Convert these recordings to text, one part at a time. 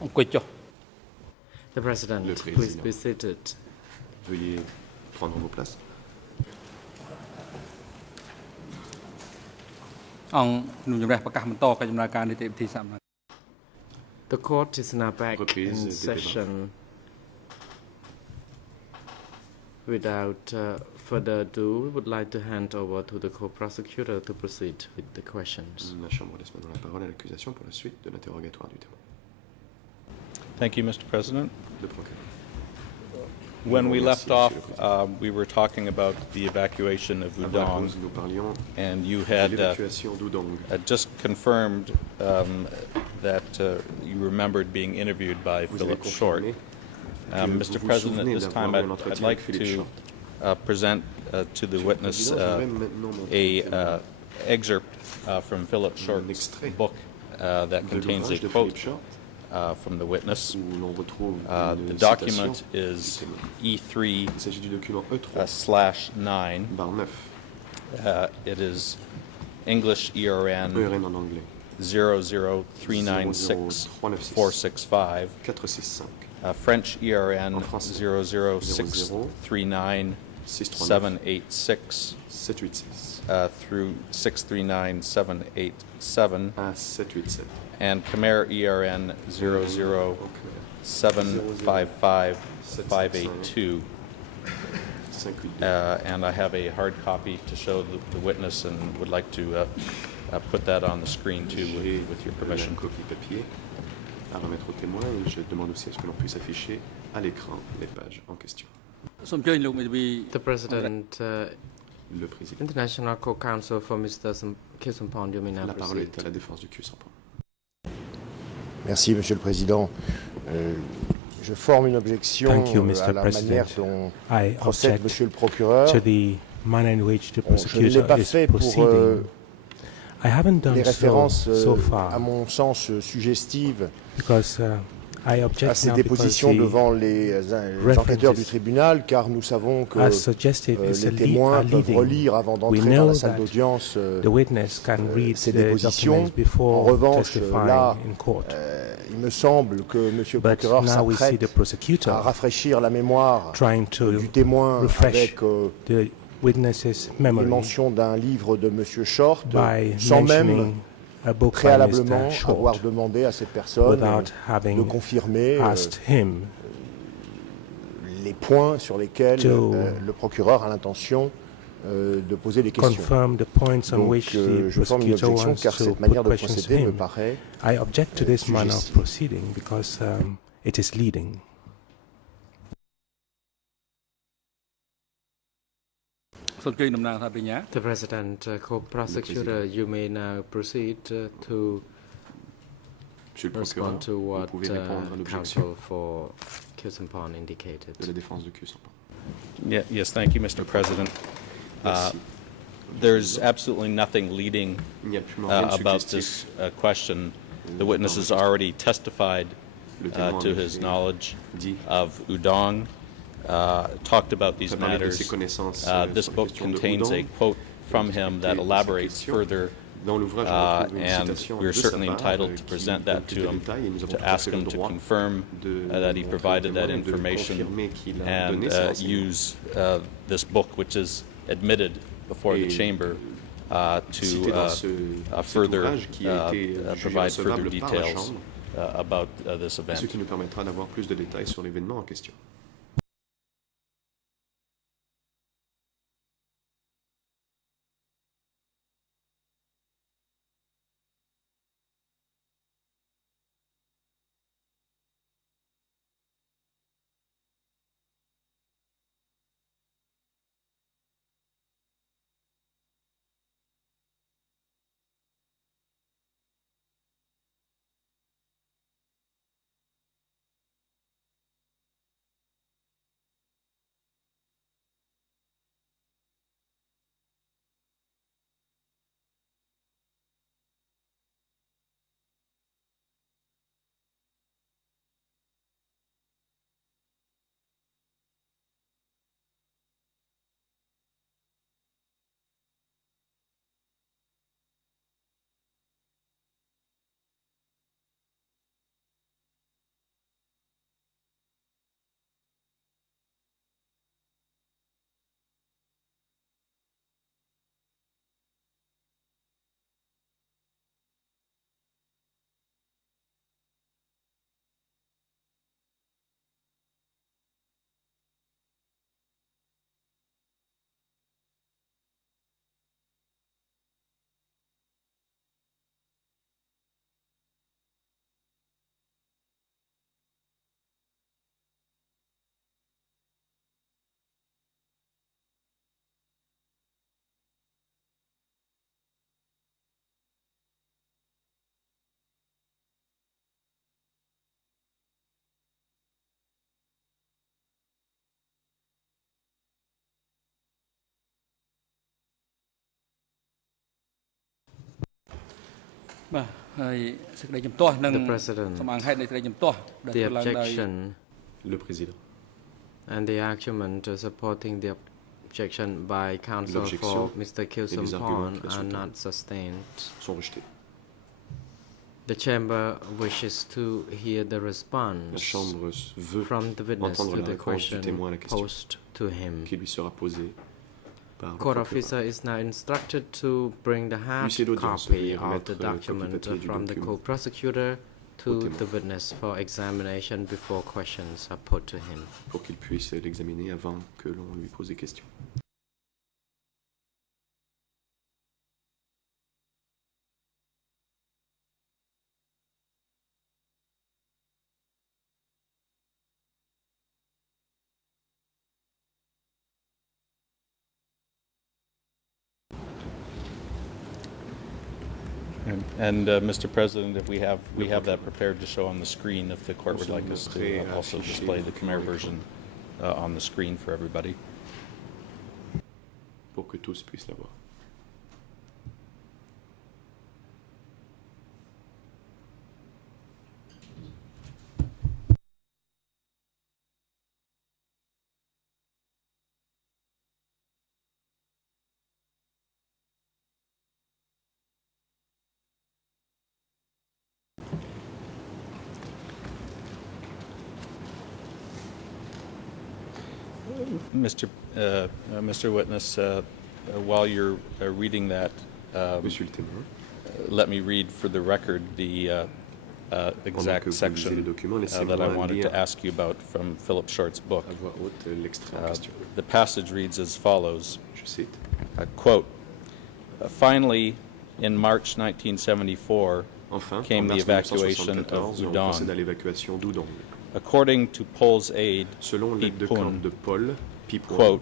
The President, Le please Président. be seated. Veuillez prendre vos places. អង្គជំនុំជម្រះប្រកាសបន្តកិច្ចដំណើរការនីតិវិធីសាមញ្ញ The court is now back Reprise in des session. Without further ado, we would like to hand over to the co-prosecutor to proceed with the questions. La Chambre laisse maintenant la parole à l'accusation pour la suite de l'interrogatoire du témoin. Thank you, Mr. President. Le procureur. When we Merci, left Monsieur off, le Président. we were talking about the evacuation of Avant la Udong, pause, nous parlions and you de had l'évacuation d'Udong. just confirmed that you remembered being interviewed by Vous avez Philip Short. confirmé Mr. President, at this time, I'd like to present to the witness a excerpt from Philip Short's book that contains a quote from the witness. Où l'on retrouve The une document citation is du témoin. Il s'agit du document E3 E3/9. barre 9, It is English ERN ERN en anglais, 00396-465, 465, French ERN En français. 00639-786 786 through 639-787, à 787. and Khmer ERN 00755-582. 582. And I have a hard copy to show the witness and would like to put that on the screen too with your permission. Une copie papier à remettre au témoin et je demande aussi à ce que l'on puisse afficher à l'écran les pages en question. សូមអញ្ជើញលោកមេធាវី The President, Le président. International Co-Counsel for Mr. Kisampon, you may now La parole proceed. est à la défense du Q100. Merci, Monsieur le Président. Je forme une objection Thank you, à Mr. la President. manière dont I procède object Monsieur le Procureur. to the manner in which the Bon, je ne l'ai prosecutor pas is fait pour proceeding. I haven't les done références, so à far mon sens, suggestives because I à object ces now because dépositions devant les enquêteurs du tribunal, car nous savons que as suggested is les témoins peuvent leading. relire avant We d'entrer dans know la salle that d'audience the witness can read ces the dépositions. documents before En revanche, testifying là, in court. il me semble que Monsieur le But Procureur now we see s'apprête the prosecutor à rafraîchir la mémoire trying to du témoin refresh avec the witness's les memory mentions d'un livre de Monsieur Short, by sans même mentioning a book by préalablement Mr. Short avoir demandé à cette personne without de having confirmer asked him les points sur lesquels to le procureur a l'intention de poser des questions. confirm the points on Donc, which the je forme une prosecutor objection wants car to cette put manière de questions to procéder me him. paraît I object to this manner of suggestive. proceeding because it is leading. The President, co-prosecutor, you may now proceed to Monsieur le procureur, respond to vous what pouvez répondre à l'objection counsel for Kisampon indicated. de la défense de Q100. Yes, thank you, Mr. President. Merci. There's absolutely nothing leading Il n'y a plus rien de about suggestif. this question. The witness has already testified Le témoin to en his effet knowledge dit of Udong, talked about these a parlé de ses matters. connaissances This sur la book question de contains a Udong. quote from him that Expliqué elaborates ces questions. further, Dans l'ouvrage, on retrouve une and citation we're de sa certainly part, entitled to qui present donne that plus to de him, détails, et nous avons to tout à ask fait le him to droit confirm de that he montrer au provided that témoin, de information confirmer qu'il a and donné ces renseignements. use this book, which is admitted before the Et chamber, cité dans to cet further ouvrage qui a été jugé provide further recevable par la details Chambre, about this ce event. qui nous permettra d'avoir plus de détails sur l'événement en question. បាទហើយសេចក្តីជំទាស់និង The President. សំអាងហេតុនៃសេចក្តីជំទាស់ដែល The ធ្វើឡើងដោយ objection Le président. and the argument supporting the objection by counsel L'objection for Mr. et les arguments Kilsum-Porn qu'il a are soutenus not sustained. sont rejetés. The chamber wishes to hear the La response Chambre veut from the witness entendre to la the réponse du témoin à la question question posed to him. qui lui sera posée par le Court procureur. officer is now instructed to bring the hard L'huissier d'audience copy devait of remettre the copie document papier du from the document co-prosecutor au to témoin. the witness for examination before questions are put to him. Pour qu'il puisse l'examiner avant que l'on lui pose des questions. And Mr. President, if we have that prepared to show on the screen, if the court would like us to also display the Khmer version on the screen for everybody. Pour que tous puissent la voir. Mr. Witness, while you're reading that, Monsieur le témoin, let me read for the record the exact section that I wanted to ask you about from Philip Short's book. à voix haute l'extrait en question. The passage reads as follows, Je cite. quote, finally, in March 1974, Enfin, came en the mars evacuation 1974, of on procède à Udon. l'évacuation d'Udon. According to Paul's aide, Selon l'aide de Pipun, camp de Paul Pipon, quote,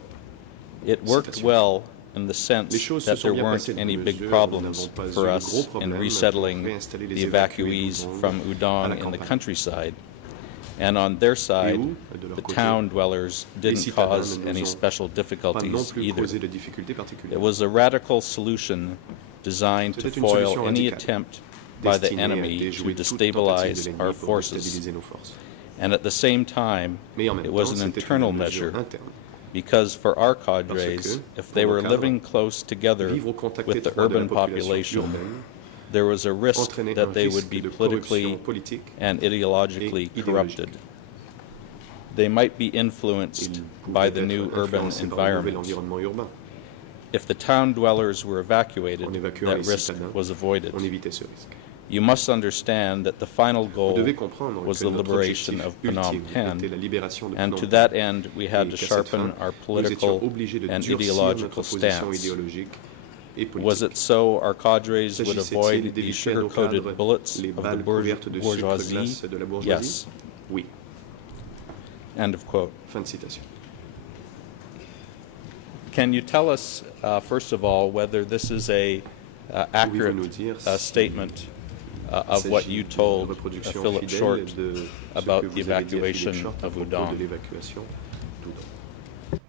it worked Citation. well in the les sense choses se that sont there bien weren't passées dans any la big mesure où nous problems n'avons pas for eu de us gros in problèmes pour resettling réinstaller les the évacués evacuees d'Udon from à Udon la in the campagne. countryside. And on their side, où, de leur the côté, town dwellers les didn't citadins cause ne nous any ont special pas non difficulties plus either. causé de difficultés particulières. It was a radical solution designed to C'était une solution foil any radicale, attempt by the destinée à enemy to déjouer toute destabilize tentative de our l'ennemi pour forces. déstabiliser nos forces. And at the same time, Mais en même it was temps, an c'était internal une mesure measure interne. because for our Parce cadres, que, if they pour were nos cadres, living close together vivre au contact with the étroit de la urban population population, urbaine there was a risk entraînait un that they would risque be de politically corruption politique and ideologically et idéologique. corrupted. They might be influenced Il by pouvait the new être urban influencé par le nouvel environment. environnement urbain. If the town dwellers were evacuated, En évacuant that les risk citadins, was avoided. on évitait ce risque. You must understand that the final Vous goal devez comprendre was que the notre liberation objectif of Phnom ultime Penh, était la libération de and Phnom to Penh. that end we had Et to qu'à cette sharpen fin, our nous étions political obligés de and durcir ideological notre position stance. idéologique et politique. Was it so our cadres would S'agissait-il avoid the d'éviter à nos sugar-coated cadres bullets les of the balles couvertes de sucre bourgeoisie? glace de la bourgeoisie? Yes. Oui. End of quote. Fin de citation. Can you tell us, first of all, whether this is a accurate nous dire statement of Il what s'agit you d'une told reproduction Philip fidèle Short de ce about que the vous avez dit à evacuation Philippe Short à of propos Udon? de l'évacuation d'Udon.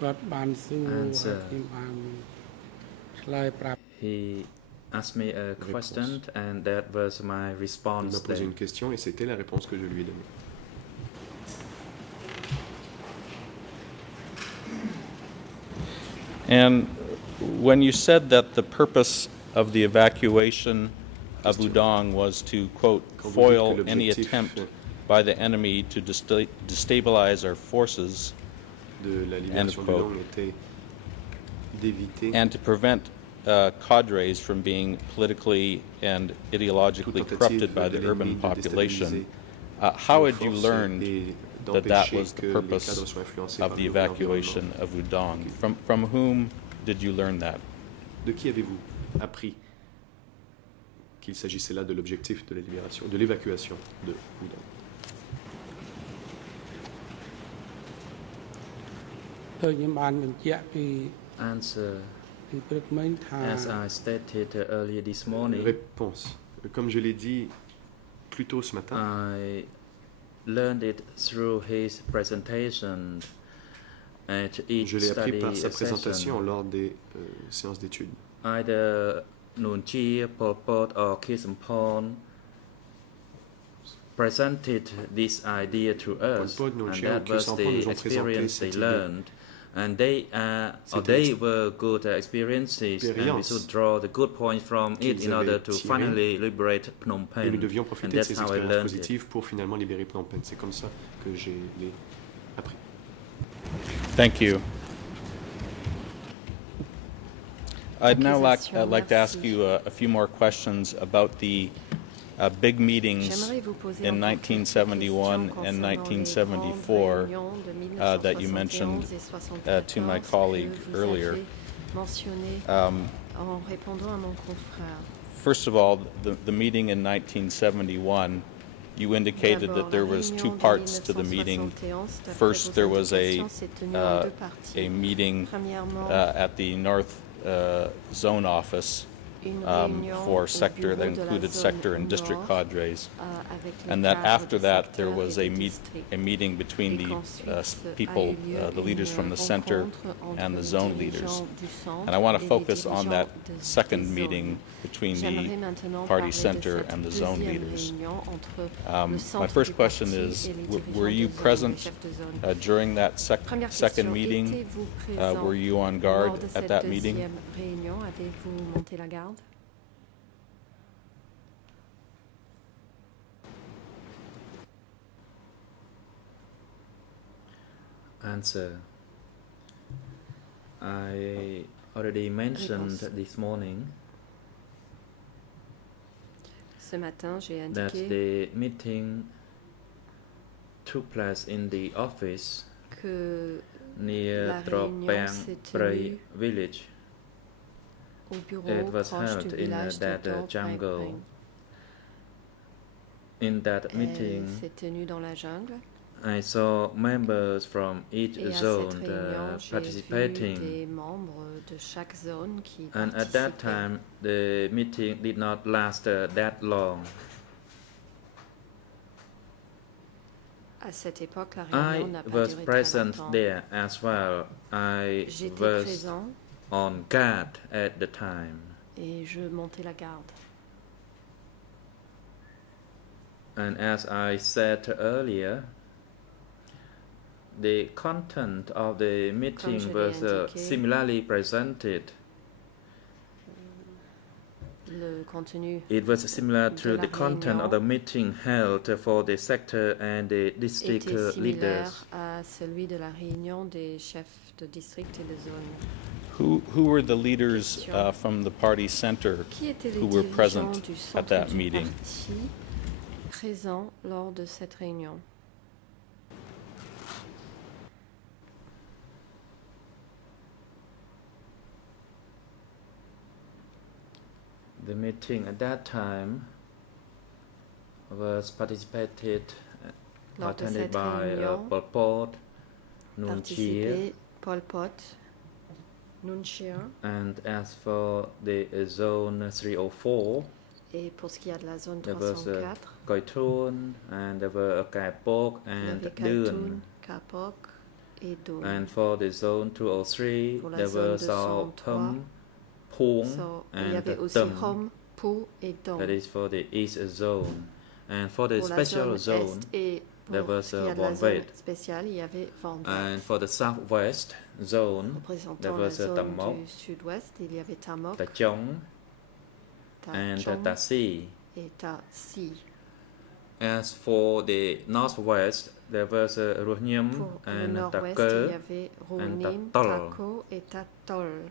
Answer. He asked me a question and that was my Il response m'a posé then. une question et c'était la réponse que je lui ai donnée. And when you said that the purpose of the evacuation of Udon was to, quote, Quand vous dites foil que any l'objectif attempt by the enemy to destabilize our forces de la End of libération quote. d'Udon était d'éviter and to prevent cadres from being politically and ideologically toute corrupted tentative by de the urban l'ennemi de population, déstabiliser how nos had you forces learned et that that d'empêcher was the que les purpose cadres soient influencés of par the le nouvel evacuation environnement? of Udon? From whom did you learn that? De qui avez-vous appris qu'il s'agissait là de l'objectif de la libération, de l'évacuation de Udon? Tôiខ្ញុំបានបញ្ជាក់ពី Answer. As I stated earlier this morning, Réponse. Comme je l'ai dit plus tôt ce matin, I learned it through his presentation at each je l'ai appris study par sa présentation session. lors des séances d'études. Either Nuon Chea, Pol Pot, or Khisampon presented this idea to us, Pol Pot, Nuon and Chea that ou was Khisampon the nous ont présenté experience they cette idée. learned. And they were good experiences, and we should draw the good points from it in order to finally liberate Phnom Et nous Penh. devions And profiter de that's ces how I expériences learned it. positives pour finalement libérer Phnom Penh. C'est comme ça que je l'ai appris. Thank you. I'd now like to ask you a few more questions about the big meetings in 1971 and 1974 that you mentioned to my colleague earlier. First of all, the meeting in 1971, you indicated that there was two parts to the meeting. First, there was a meeting at the North Zone Office for sector that included sector and district cadres, and that after that there was a meeting between the people, the leaders from the center and the zone leaders. And I want to focus on that second meeting between the party center and the zone leaders. My first question is, were you present during that second meeting? Were you on guard at that meeting? Answer. I already mentioned this morning Ce matin, j'ai that indiqué the meeting took place in the office que near la Trop réunion Pang s'est Pray tenue village. au bureau It was proche held du in village de that Dor jungle. Prang. In that Elle meeting, s'est tenue dans la jungle. I saw members from each Et à cette zone réunion, j'ai vu participating. des membres de chaque zone qui And at that participaient. time, the meeting did not last that long. À cette époque, la I réunion n'a pas was duré très present longtemps. there as well. I J'étais was présent on guard at the time. et je montais la garde. And as I said earlier, the content of the meeting je l'ai was indiqué, similarly presented. Le contenu It was similar de to la the content of the réunion meeting held for the sector and the district était leaders. similaire à celui de la réunion des chefs de district et de zone. Who were the leaders from the party center Qui étaient les who were dirigeants present du at centre that du meeting? parti présents lors de cette réunion? The meeting at that time was Lors de attended cette by réunion, Pol Pot, Nuon Chea, participaient Pol Pot, Nuon Chea, and as for the zone 304, et pour ce qui est de la zone there was 304, Koi Thun, and there were Kai Pok il y and avait Dun. Kaitun, Kapok et Dun. And for the zone 203, Pour la there zone were Sao 203, Thum, Pung, So, il y and avait aussi Tum. Hom, Pu et Dong. That is for the east zone. And for the Pour la special zone zone, Est et there pour was ce qui est de la Von zone Veit. spéciale, il y avait Van Veit. And for the southwest zone, Représentant there la was zone Tam Mok, du sud-ouest, il y avait Tamok, Ta Chong, and Tachong Ta Si. et Ta Si. As for the northwest, there was Ruhnyam Pour le and Ta nord-ouest, il y Cơ. avait Runim, Tol. Tako et Tatol.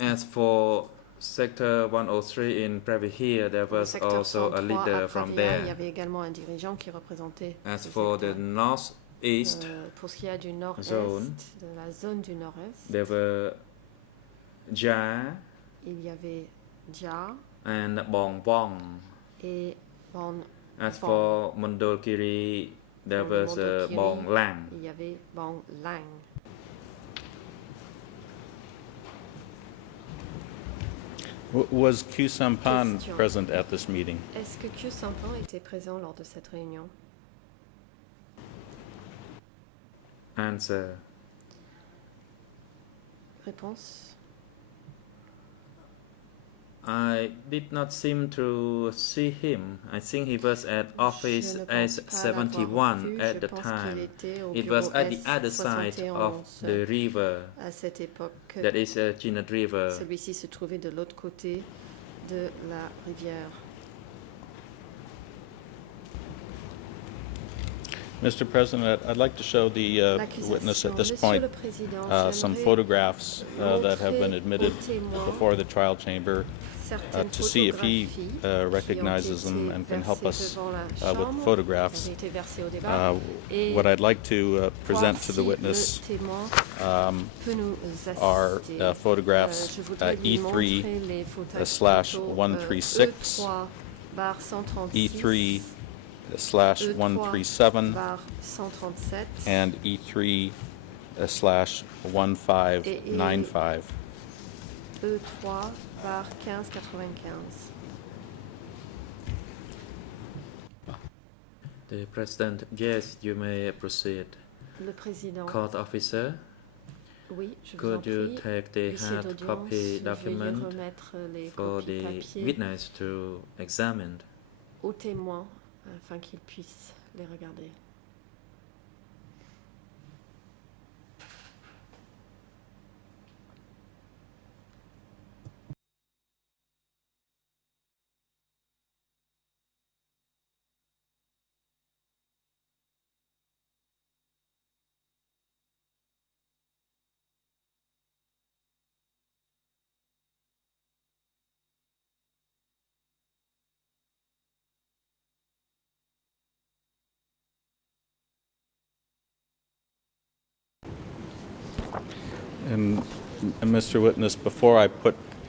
As for sector 103 in Pravihir, there Pour le was secteur also a 103 leader à from Pravia, il y there. avait également un dirigeant qui représentait As ce for the secteur. northeast, Pour ce qui est du nord-est, zone, de la zone du nord-est, there were Ja il y avait Jia and Bong Bong. et Bon. As for Mondolkiri there was Bong Lang. Il y avait Bong Lang. Was Khieu Samphan present at this meeting? Est-ce que Khieu Samphan était présent lors de cette réunion? Answer. Réponse. I did not seem to see him. I think he was at office S71 at the time. It was at the other side of the river. À cette époque, That is Chinat River. celui-ci se trouvait de l'autre côté de la rivière. Mr. President, I'd like to show the witness at this point some photographs that have been admitted before the trial chamber to see if he recognizes them and can help us with the photographs. What I'd like to present to the witness are photographs E3/136, E3/137, and E3/1595. E3/1595. The President, yes, you may proceed. Le président. Court officer, Oui, je vous en could you prie. take the Huissier hard d'audience, copy document veuillez remettre les for copies the papier witness to examine? aux témoins afin qu'ils puissent les regarder. And Mr. Witness, before I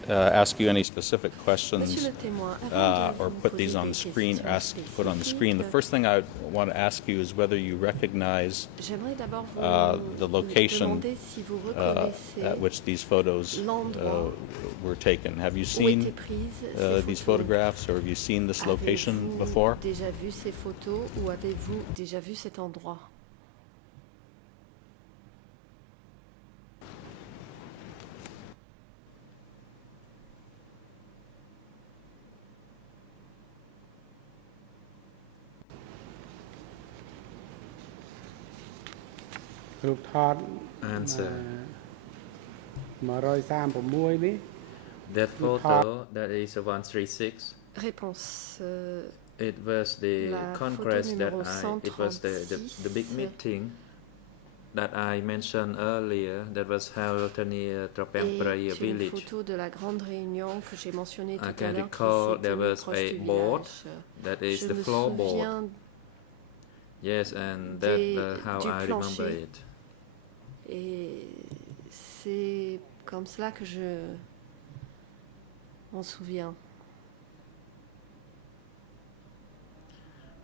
ask you any specific questions Monsieur le témoin, avant de or vous put these poser on the des screen, questions put on the screen, the spécifiques, first thing I want to ask you is whether you recognize j'aimerais d'abord the vous location demander si vous reconnaissez at which these photos l'endroit were taken. Have you où seen étaient prises ces these photos. photographs, or have you seen this location Avez-vous before? déjà vu ces photos ou avez-vous déjà vu cet endroit? Answer. 136 នេះ That photo, that is 136. Réponse. It was the La Congress photo that numéro it was the big 136. meeting that I mentioned earlier that was held near Tropang Praya est une village. photo de la grande réunion que j'ai mentionnée tout I à can l'heure qui recall s'est there tenue was proche a du board village. that is Je the me floorboard. souviens Yes, and that how du I remember plancher. it. Et c'est comme cela que je m'en souviens.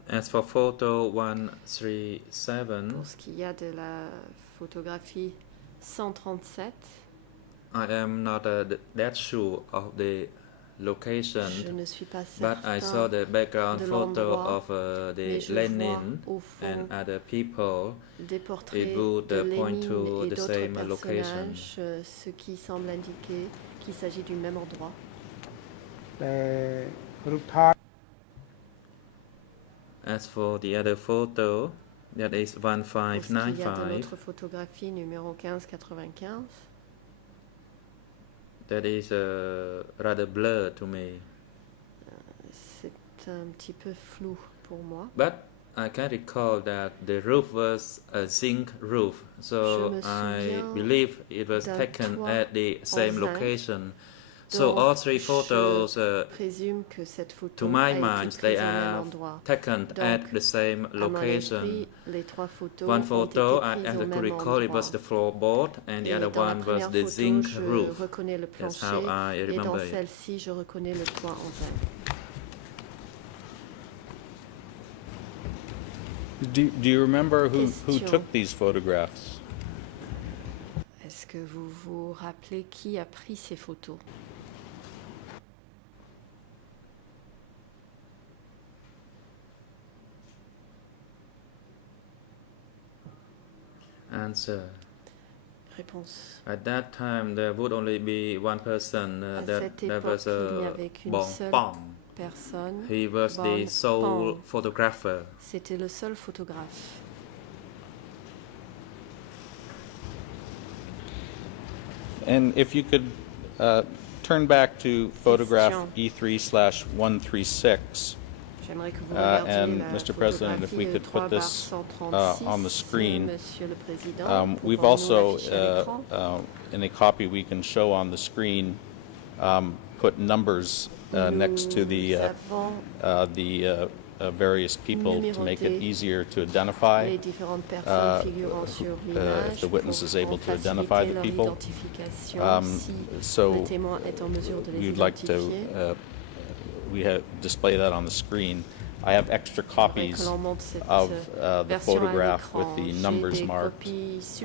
As for photo 137, Pour ce qui y a de la photographie 137, I am not that sure of the je location, ne suis pas but I saw certain the background de photo l'endroit, of mais the je Lenin vois au fond and other people. des portraits It would de point Lénine to et the d'autres same location. personnages, ce qui semble indiquer qu'il s'agit du même endroit. តែរូបថត As for the other photo, that is Pour ce qu'il y a de 1595, notre photographie numéro 1595, that is rather blurred to me. c'est un petit peu flou pour moi. But I can recall that the roof was a zinc roof, Je so me I souviens believe it was d'un taken toit at the same zinc. location. So Donc, all three je photos, présume que cette photo to my a été mind, prise they au même are endroit. taken Donc, at the same À mon location. esprit, les trois photos One ont photo, été as prises I au could même recall, it was endroit. the floorboard, and the Et other dans la one was première the photo, zinc je roof. reconnais le That's plancher, how I et dans remember it. celle-ci, je reconnais le toit en zinc. Do you remember who Question. took these photographs? Est-ce que vous vous rappelez qui a pris ces photos? Answer. Réponse. At that time, there would only be one person. À That cette there époque, was il n'y a avait qu'une Bong seule Pong. personne. He was the Bong sole Pong. photographer. C'était le seul photographe. And if you could turn back to photograph Question. E3/136. J'aimerais que vous And, regardiez la Mr. President, if we photographie could put this 3/136, on the screen. Monsieur le Président, We've pouvons-nous also, l'afficher à l'écran? in a copy we can show on the screen, put numbers next to the various people to make it numéroté easier to identify. les différentes personnes figurant sur l'image if the witness is able pour to identify the faciliter leur people. identification si So le témoin est en mesure de les we'd like identifier. to display that on the screen. I have extra J'aimerais copies que l'on montre cette of the version à photograph with l'écran. the J'ai numbers des marked copies for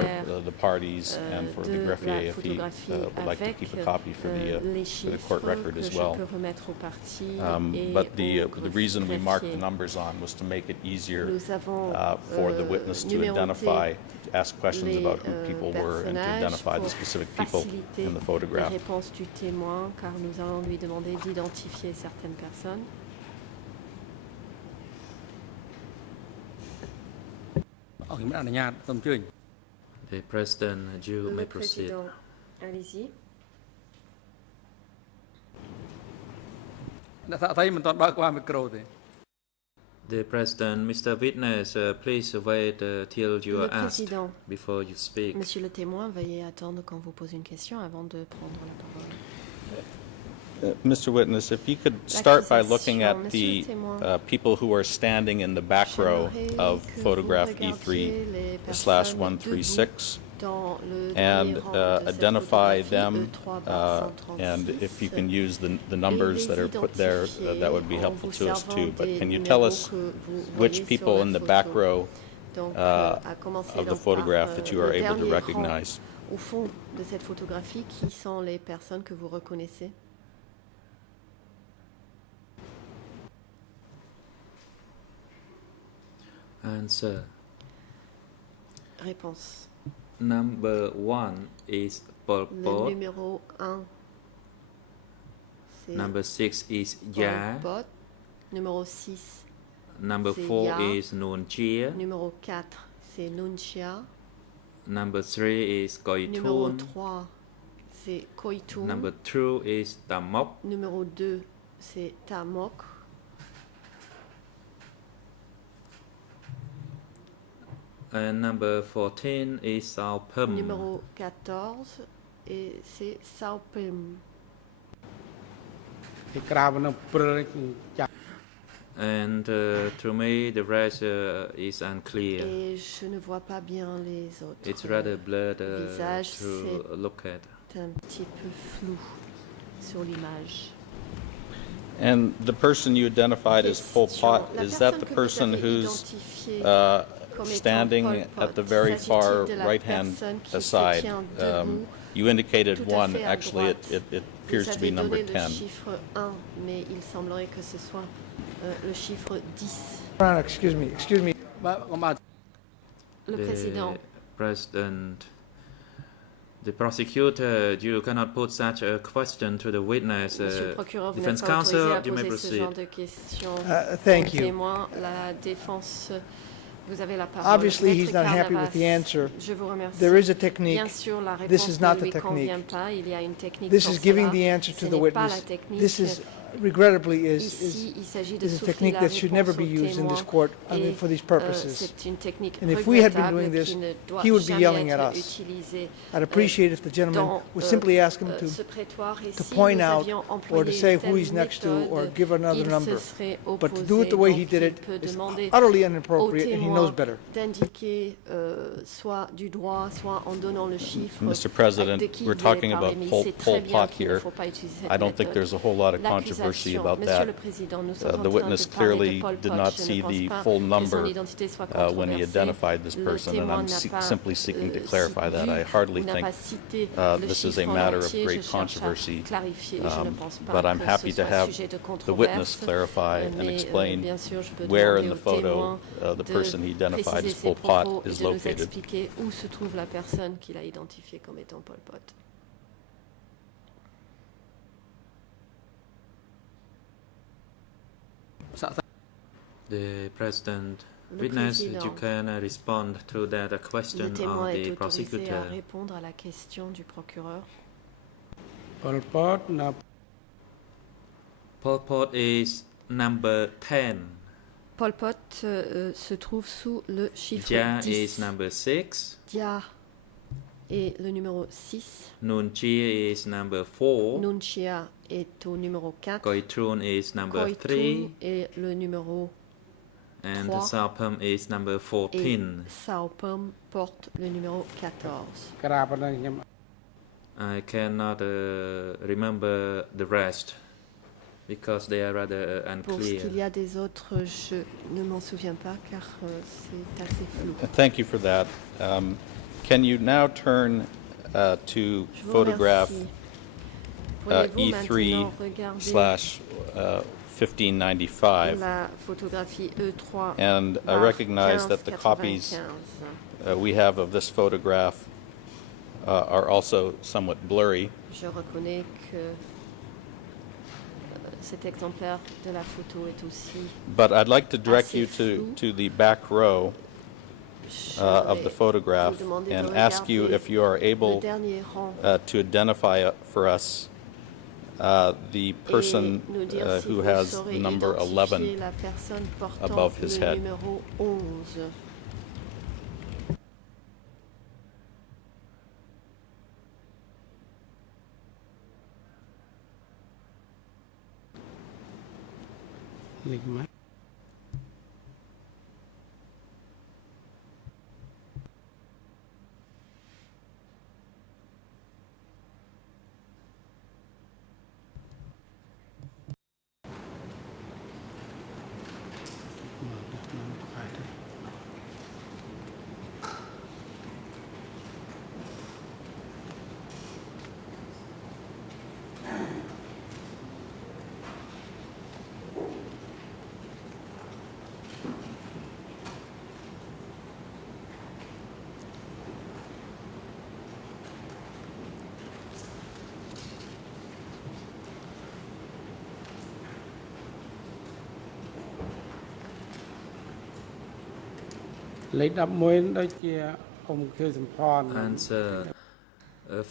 supplémentaires the parties and for the de greffier la if he photographie would like to avec keep a copy for les the chiffres court record que as je well. peux remettre aux parties et But the aux reason we marked the greffiers. numbers on was to make it easier Nous avons for the witness to numéroté identify, to ask questions les about who people were and to personnages identify the pour specific people faciliter in the les photograph. réponses du témoin, car nous allons lui demander d'identifier certaines personnes. The President, you may Le proceed. Président, allez-y. អ្នកសាកសីមិនទាន់បើកquaមីក្រូទេ The President, Mr. Witness, please wait till you Le are asked Président, before you speak. Monsieur le témoin, veuillez attendre qu'on vous pose une question avant de prendre la parole. Mr. Witness, if you could start by looking at Monsieur the le témoin, people who are standing in the back row J'aimerais of que photograph vous regardiez les E3/136 dans le and dernier rang de cette identify photographie, them, E3/136, and if you can use the numbers that are put there, that would be en helpful vous to us too. servant But des can you tell numéros us que vous which voyez people sur in la the back photo? row Donc, à commencer of the donc photograph par, that you le are able to dernier rang recognize? au fond de cette photographie, qui sont les personnes que vous reconnaissez? Answer. Réponse. Number 1 is Pol Le Pot. numéro 1, c'est Number 6 is Pol Ya. Pot. Numéro 6, Number c'est 4 Ya. is Nun Chia. numéro 4, c'est Nunchia. Number 3 is Numéro Koitun. 3, c'est Koitun. Number 2 is Damok. Numéro 2, c'est Tamok. And number 14 is Sao Pum. Numéro 14, et c'est Saupim. ទីក្រៅនៅព្រិលចាក់ And to me, the rest is unclear. Et je ne vois pas bien les autres. It's rather blurred visage, to look at. C'est un petit peu flou sur l'image. And the person you identified as Pol Question. Pot, La is that the que vous person avez who's identifiée comme étant standing Pol Pot, at the very s'agit-il far de la right-hand personne qui se side? tient debout, You indicated tout à 1. fait à Actually, droite? it appears Vous to be avez number donné le 10. chiffre 1, mais il semblerait que ce soit le chiffre 10. excuse me បើកុំបើក Le président, President, the prosecutor, you cannot put such a question to the witness. Monsieur le procureur, vous Defense n'êtes pas autorisé counsel, à you may poser ce proceed. genre de questions thank aux you. témoins. La défense, vous avez la parole. Obviously, he's Maître not happy with the Carnavas, answer. Je vous remercie. There is a technique. Bien sûr, la This réponse is not ne the lui technique. convient pas. Il y a une technique This pour is giving cela. the answer to Ce the n'est pas la witness. technique. This is regrettably Ici, il s'agit de is a souffler technique la that should never réponse be au used in this témoin. court Et, for these purposes. c'est une technique And if we had been doing regrettable this, qui ne doit he would be jamais yelling at être us. utilisée I'd appreciate if the gentleman dans would simply ask him ce prétoire. Et to si point nous out avions or employé to say une who telle he's next to or méthode, give another il number. se serait But to do it the opposé. way Donc, he did il it peut is demander utterly au inappropriate, and he knows témoin better. d'indiquer soit du droit, soit en donnant le chiffre. Mr. President, de qui we're il voulait talking parler, about mais il Pol sait très bien Pot qu'il ne here. faut pas utiliser cette I don't think méthode. there's a whole lot of L'accusation controversy Présentation. about Monsieur that. le Président, nous sommes en The train witness de parler de clearly Pol did Pot. not Je ne see pense the pas full que son number identité soit when he controversée. identified this Le person, and témoin I'm n'a pas, simply seeking to vu clarify that. I ou hardly n'a think pas cité le this is a chiffre en matter of entier. great Je cherche à controversy, clarifier. Je ne pense pas but I'm que happy ce to soit have sujet de the witness controverse. clarify and Mais explain bien sûr, je peux where demander in au the photo témoin the person he de identified préciser as ses Pol Pot propos et is de nous located. expliquer où se trouve la personne qu'il a identifiée comme étant Pol Pot. The President, Le witness, président. you can respond to that Le question témoin of est the autorisé prosecutor. à répondre à la question du procureur. Pol Pot na Pol Pot is number 10. Pol Pot se trouve sous le chiffre Jia 10. is number 6. Dia est le numéro 6. Nun Chia is number 4. Nunchia est au numéro 4. Koitrun is number Koitun 3. est le numéro And 3. Saupam is number et 14. Saopom porte le numéro 14. ក្រាបប៉ុណ្ណឹងខ្ញុំ I cannot remember the rest because they are rather Pour ce qu'il y unclear. a des autres, je ne m'en souviens pas car c'est assez flou. Thank you for that. Can you now turn to Je vous photograph remercie. Pourriez-vous maintenant regarder E3/1595? la photographie E3 And I recognize that the copies 1595. we have of this photograph are also somewhat blurry. Je reconnais que cet exemplaire de la photo est aussi But I'd like to direct assez you flou. to the back row of the Je photograph vais vous demander de and ask you regarder if you are le able dernier rang to identify for us the person et nous dire si who vous has saurez number identifier 11 la personne portant above his le head. numéro 11.លេខម៉ាត់ លេខ11ដូចជាអ៊ំខឿសំផន Answer.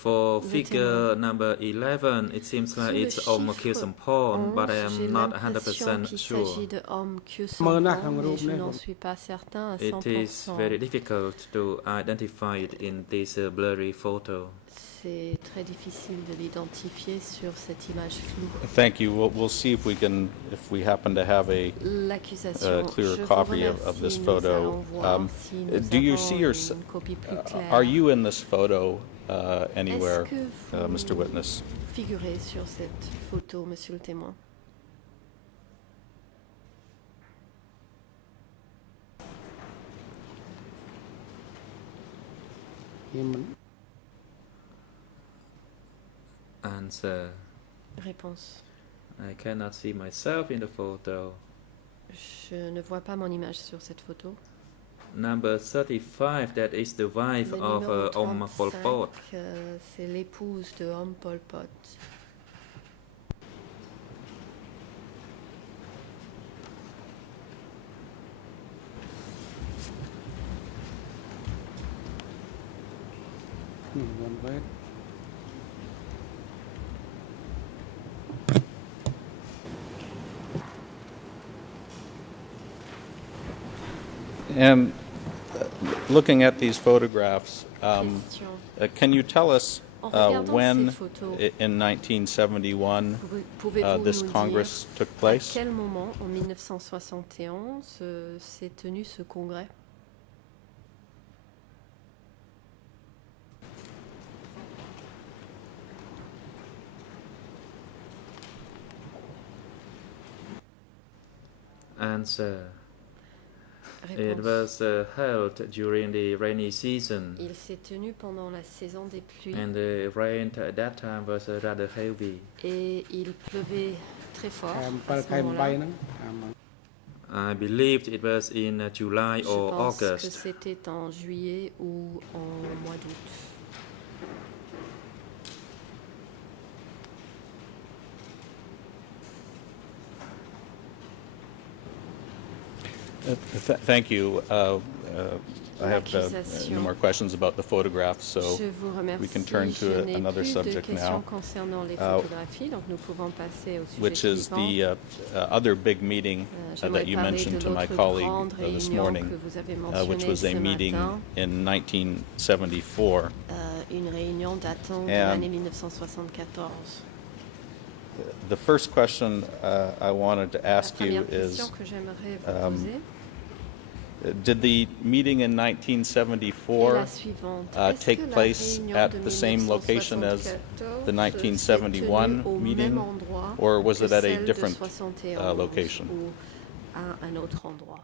For figure number 11, it seems like Sous le it's Om chiffre Kirsampon, but I 11, am j'ai not l'impression 100% qu'il sure. s'agit de Om Mona Kyusampon, mais je Kangroup, n'en né? suis pas certain à It is 100%. very difficult to identify it in this blurry photo. C'est très difficile de l'identifier sur cette image floue. Thank you. We'll see if we happen to have a L'accusation, clearer je vous copy of remercie, this nous photo. allons voir si nous Do you avons see une copie plus claire. are you in this photo anywhere, Est-ce que vous Mr. Witness? figurez sur cette photo, monsieur le témoin? Answer. Réponse. I cannot see myself in the photo. Je ne vois pas mon image sur cette photo. Number 35, that is the wife Le of numéro Om Pol 35, Pot. c'est l'épouse de Om Pol Pot. And looking at these photographs, Question. can you tell us En regardant when ces photos, in 1971 pouvez-vous this nous Congress dire took à place? quel moment, en 1971, s'est tenu ce congrès? Answer. It Réponse. was held during the rainy season, Il s'est tenu pendant la saison des pluies and the rain at that time was rather heavy. et il pleuvait très fort ខែ à 7 ce ខែ 8 moment-là. ហ្នឹង I believed it was in July Je or pense que August. c'était en juillet ou en mois d'août. Thank you. I have L'accusation. no more questions about the photographs, so Je vous remercie. we can turn to Je n'ai another plus de subject questions now, concernant les photographies, donc nous pouvons passer au sujet which is suivant. the other big meeting J'aimerais that you parler mentioned de to my l'autre colleague grande this réunion morning, que vous avez which mentionnée was a ce meeting matin, in 1974. une réunion datant de And- l'année 1974. The first question I wanted to La ask you première question is, que j'aimerais vous poser did the meeting in est 1974 la suivante. Est-ce take que la place réunion at de the same location as 1974 the 1971 s'est tenue au meeting, même endroit or was que it at a celle de different 71 location? ou à un autre endroit?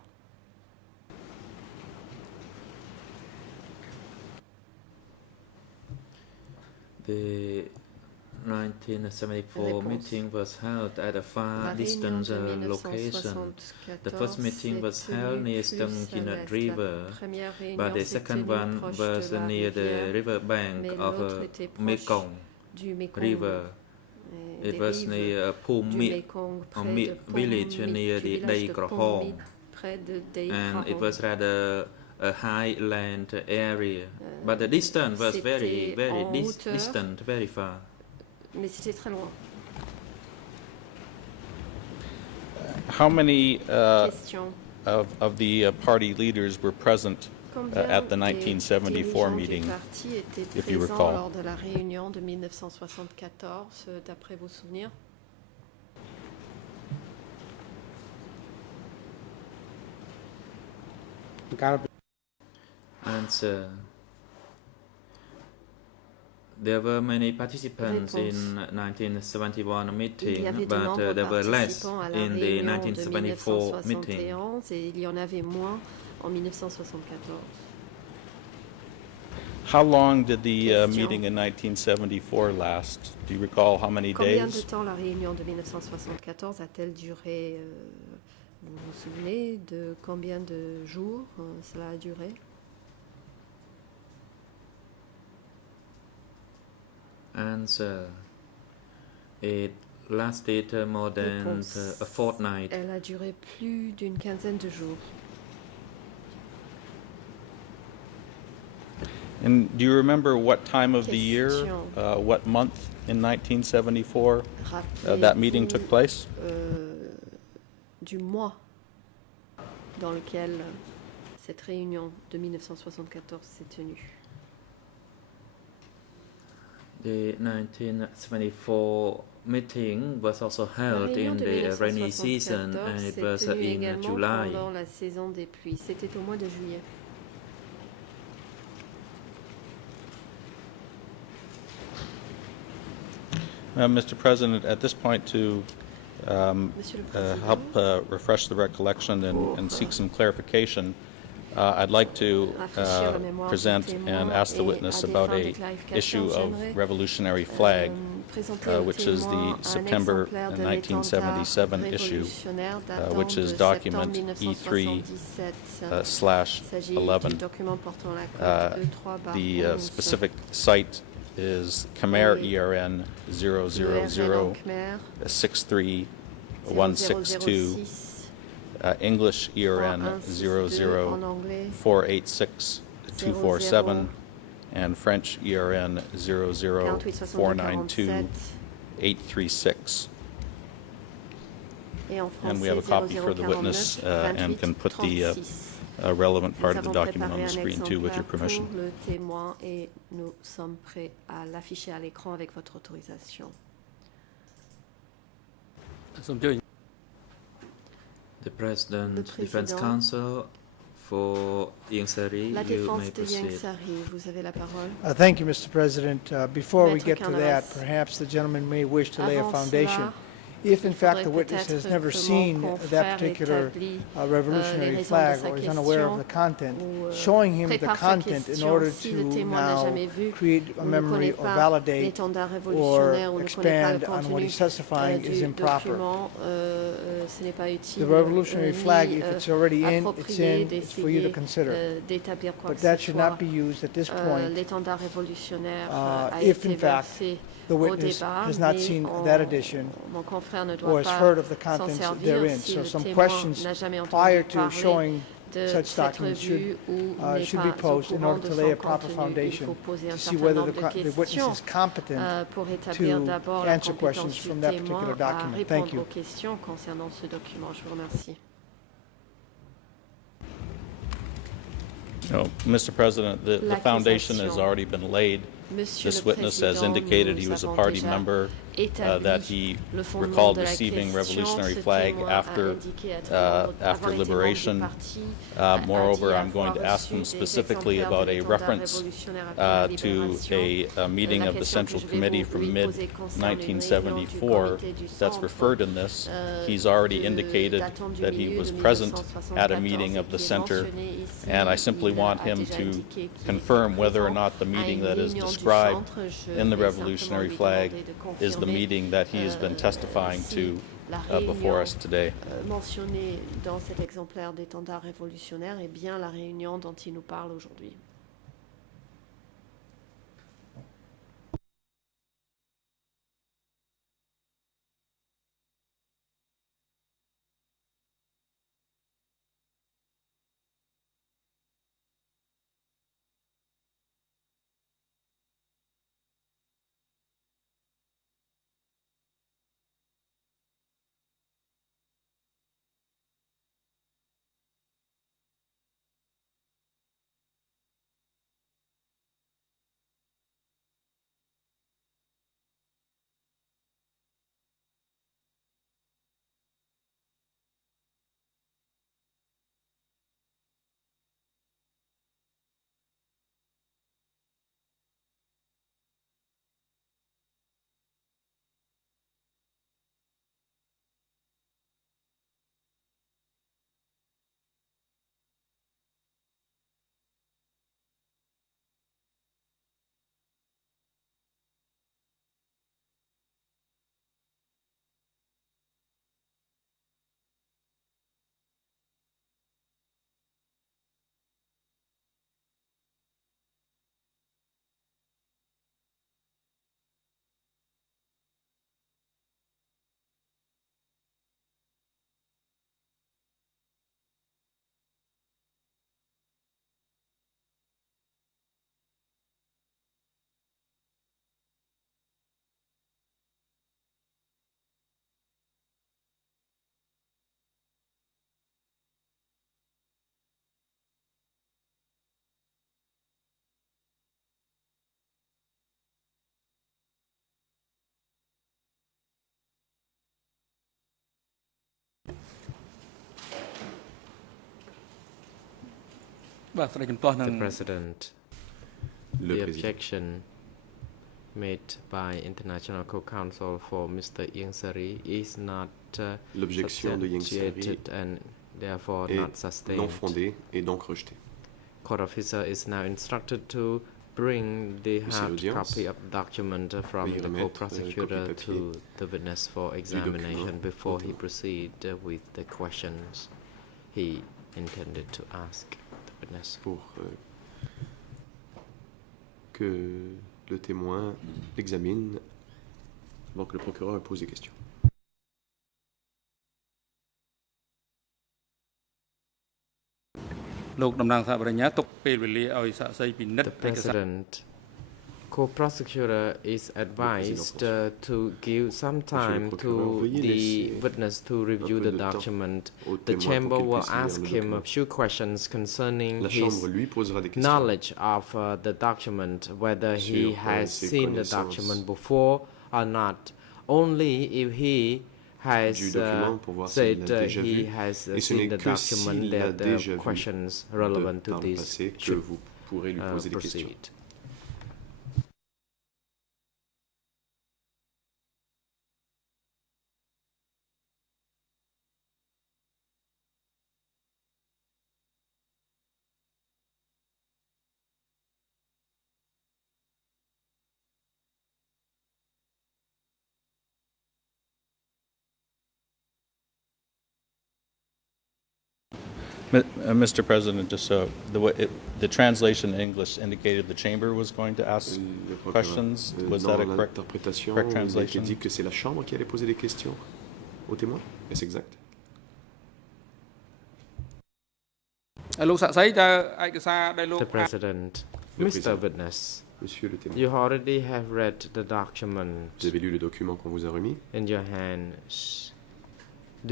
The 1974 Réponse. meeting was held at a La far réunion distant de location. The 1974 first meeting was s'est held tenue near plus Stonkinot à l'est. River, La première réunion but the s'est second tenue one proche was de la near the rivière, river bank mais of l'autre était proche Mekong du Mekong. River. et It des was rives near Phum du Mit, Mekong, a près de Phum village Mit, near du the village de Dei Phum Krahom, Mit, près de Dei and it Krahom. was rather a highland area. But the distance was very, c'était very en hauteur. distant, very far. Mais c'était très loin. How many Question. of the party leaders were present Combien at the des 1974 dirigeants meeting, du parti étaient if you présents recall? lors de la réunion de 1974, d'après vos souvenirs? Answer. There were many participants Réponse. in 1971 Il y meeting, avait de but nombreux there were less participants à la in the réunion de 1974 meeting. 1971 et il y en avait moins en 1974. How long did the Question. meeting in 1974 last? Do you recall how many Combien de days? temps la réunion de 1974 a-t-elle duré? Vous vous souvenez de combien de jours cela a duré? Answer. It lasted more than Réponse. a fortnight. Elle a duré plus d'une quinzaine de jours. And do you remember what time of the year, Question. what month in 1974 Rappelez-vous, that meeting took place? Du mois dans lequel cette réunion de 1974 s'est tenue. The 1974 meeting was also La held réunion in de the rainy season, 1974 and it s'est was tenue in également July. pendant la saison des pluies. C'était au mois de juillet. Mr. President, at this point to Monsieur le Président, help refresh the recollection and seek some clarification, I'd like to rafraîchir la mémoire du present témoin and ask the et witness à des about fins de a clarification, issue of j'aimerais, revolutionary flag, présenter au which is témoin the un September exemplaire de 1977 l'étendard issue, révolutionnaire datant which de is septembre document 1977. Il s'agit du E3/11. document portant la cote The E3/11. specific site is Khmer Et ERN Le RN en Khmer, 63162, 0006, English ERN 3162 en anglais, 00486-247, and French ERN 486247, 00492-836. et en And we have a français copy for the witness 0049 and can put the 2836. relevant part of Nous the avons document on préparé the un screen too with your exemplaire permission. pour le témoin et nous sommes prêts à l'afficher à l'écran avec votre autorisation. សូមអញ្ជើញ The President, Le Defense Président. Counsel for Ieng Sari, La you défense may de Ieng proceed. Sari, vous avez la parole. Thank you, Mr. President. Before we Maître get to that, Candelas. perhaps the gentleman may wish to lay a Avant foundation cela, If in fact the faudrait witness peut-être has never que seen mon that confrère particular établit, revolutionary les raisons de flag sa or is unaware of the question, content, ou showing him the prépare sa content in question order si to le témoin n'a now jamais vu create a ou ne memory connaît or pas validate l'étendard or révolutionnaire ou ne connaît pas le expand on what contenu he's testifying is du improper. document, ce n'est pas utile The revolutionary flag, ni if it's already in, it's approprié in, it's for you to d'essayer consider. d'établir quoi But que that ce should soit. not be used at this point L'étendard révolutionnaire a if été in fact versé the au witness débat, has not mais seen that edition mon confrère ne or doit has pas heard of the s'en contents servir therein. si So le some témoin questions n'a jamais prior entendu to parler showing de such cette documents revue ou n'est should pas be posed au in courant order de to lay a son proper contenu. Il foundation faut poser un to see certain whether nombre de the witness questions is competent pour établir to d'abord la answer questions compétence du from that témoin particular à document. Thank répondre you. aux questions concernant ce document. Je vous remercie. No, Mr. President, the foundation has L'accusation. already been laid. Monsieur This le witness has Président, indicated nous he was a avons party déjà member, établi that he le fondement recalled de la receiving question. revolutionary Ce flag témoin a after, indiqué être membre- avoir after été membre du liberation. parti, Moreover, a I'm dit going to avoir ask him reçu des specifically exemplaires about de a l'étendard reference révolutionnaire après la to libération. a meeting La of the question que Central je vais Committee vous- from lui poser concerne une réunion du mid-1974 comité du that's centre, referred in this. He's already indicated datant du that he milieu was de present at a 1974 meeting of et the qui est center, mentionné ici. and I simply Il want a him déjà to indiqué qu'il confirm était whether or présent not the à meeting une that is réunion du described centre. Je in the vais revolutionary simplement lui flag demander de is the confirmer, meeting that he has been testifying si to la before réunion us today. mentionnée dans cet exemplaire d'étendard révolutionnaire est bien la réunion dont il nous parle aujourd'hui. The President, Le the Président. objection made by International Co-Counsel for Mr. Ieng Sary is not L'objection de Ieng Sary substantiated and therefore est not sustained. non fondée et donc rejetée. Court officer is now instructed to bring the Monsieur hard l'audience, copy of document from veuillez the remettre, co-prosecutor copie to the witness for examination document before au he témoin. proceed with the questions he intended to ask the witness. Pour que le témoin l'examine avant que le procureur pose des questions.លោកតំណាងសហបរិញ្ញាទុកពេលវេលាឲ្យសាកសីពិនិត្យ The ឯកសារ President, co-prosecutor is advised to give some time to the witness to review the document. The chamber will ask him a few questions concerning La his Chambre lui posera des questions knowledge of the document, whether he sur, has ses seen the connaissances document before or not. Only if he has du document pour voir s'il said l'a déjà he vu. has Et ce seen n'est the que document s'il l'a that déjà the vu questions relevant to dans le this passé que should vous pourrez lui poser des questions. proceed. Mr. President, just so the translation in English indicated the chamber was going to ask questions. Was that a correct l'interprétation, il a été translation? dit que c'est la Chambre qui allait poser des questions aux témoins. Est-ce exact? លោកសាក់សីតើឯកសារដែលលោក The President, Le Mr. Président. Witness, Monsieur le témoin, you already have read the document vous avez lu le document qu'on vous a remis. in your hands.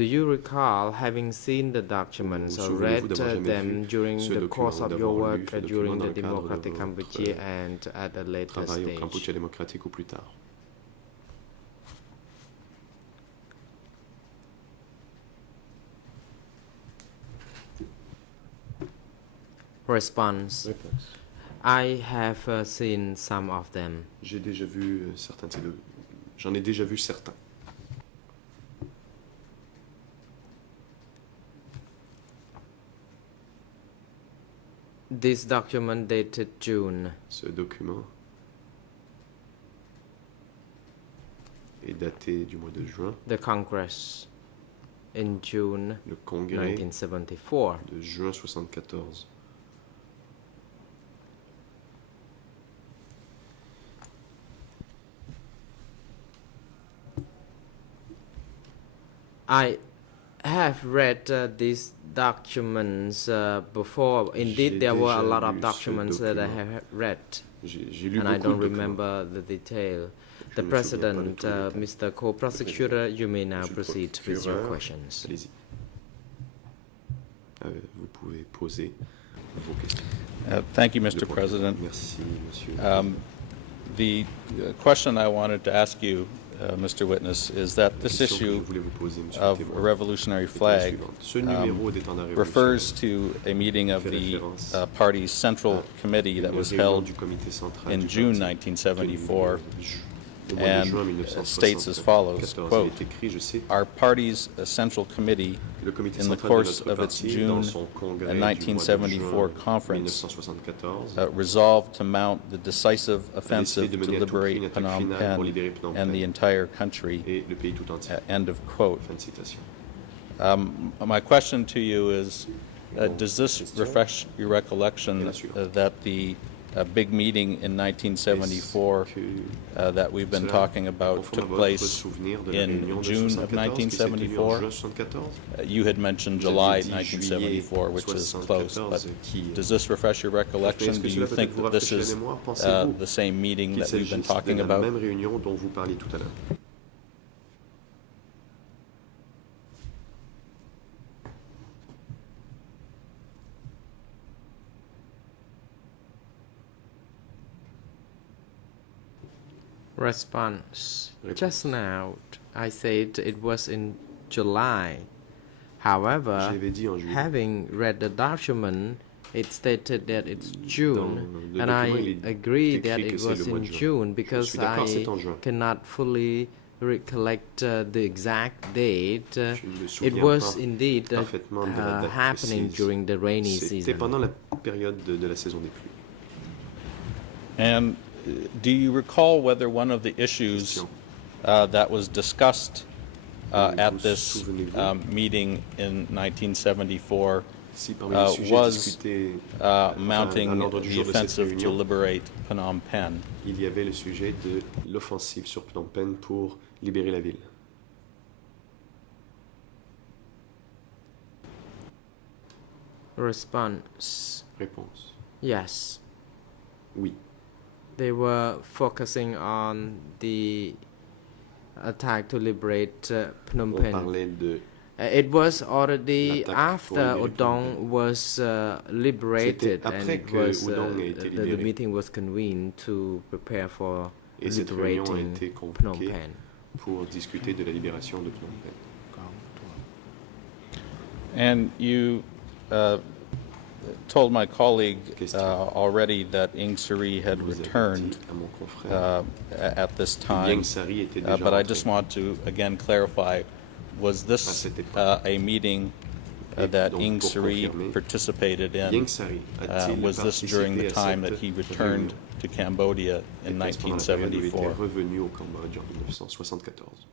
Do you recall having seen the documents or Souvenez-vous read d'avoir jamais them vu during ce the document, course of your d'avoir work lu ce document during dans the le cadre de Democratic votre Cambodia and at a later Travail au stage? Cambodge démocratique ou plus tard. Response. Réponse. I have seen some of them. J'ai déjà vu certains de ces deux. J'en ai déjà vu certains. This document dated June. Ce document est daté du mois de juin. The Congress in June Le congrès 1974. de juin 74. I have read these documents before. Indeed, J'ai there were a déjà lot lu of ce documents that I document. have read, J'ai lu and I beaucoup don't de documents. remember the detail. Je The me souviens pas de President, tous les détails. Mr. Co-Prosecutor, you may now Monsieur le proceed with your procureur, questions. Allez-y. Vous pouvez poser vos questions. Thank you, Le Mr. procureur. President. Merci, monsieur. The question I wanted to ask you, Mr. Witness, is that La this question que je issue voulais vous poser, monsieur of le a témoin, revolutionary est la flag suivante. Ce numéro d'étendard refers révolutionnaire to a meeting of fait the référence party's central committee that une was réunion held du comité central in du June parti, 1974 au mois de and juin states as follows, 1974. quote, Il est écrit, je cite, Our party's central committee le comité in the central de course notre of its parti, June dans son congrès du mois de 1974 juin conference 1974, resolved to mount the decisive a décidé offensive de to mener à tout prix liberate une attaque Phnom finale pour Penh libérer Phnom and the Penh entire country. et le pays tout entier. End of quote. Fin de citation. My question to you is, does this Question. refresh your recollection Bien sûr. that the big meeting in 1974 Est-ce que that we've been cela talking about conforme à took votre place souvenir de la in réunion de June of 74 qui s'est tenue en 1974? juin 74? You had mentioned Vous July avez dit 1974, which is close, 74, but qui, does this refresh your recollection? est-ce Do que you cela peut-être think vous that this rafraîchir la is mémoire? Pensez-vous the same meeting qu'il that we've been s'agisse talking de la about? même réunion dont vous parliez tout à l'heure? Response. Réponse. Just now, I said it was in July. However, J'avais dit en juillet. having read the document, it stated that it's June, le and document, I il est agree écrit that que it c'est was le mois in de juin. June Je because suis d'accord, I c'est en juin. cannot fully recollect the exact date. Je ne me It souviens was pas indeed parfaitement de la date happening précise. during the rainy C'était season. pendant la période de la saison des pluies. And do you recall whether one of the issues Question. that was discussed at Vous this souvenez-vous meeting in 1974 Si parmi les sujets was discutés à mounting l'ordre du the jour de cette offensive to réunion, liberate Phnom Penh? il y avait le sujet de l'offensive sur Phnom Penh pour libérer la ville. Response. Réponse. Yes. Oui. They were focusing on the attack to liberate Phnom On Penh. parlait de... It was already L'attaque after pour libérer Phnom Odong Penh. was liberated, C'était and après it que was Udong a été the libéré. meeting was convened to prepare for Et cette réunion a liberating été Phnom convoquée Penh. pour discuter de la libération de Phnom Penh. And you told my colleague Question. already that Ing Sari had Vous avez returned dit à mon confrère at this que time, Yang Sari était déjà but I rentré. just want to again clarify, was this cette époque. a meeting Et that donc, Ing pour Sari confirmer, participated in? Yang Sari a-t-il Was this during the participé à time that cette he returned réunion? to Cambodia in Était-ce pendant la période où il était 1974? revenu au Cambodge en 1974?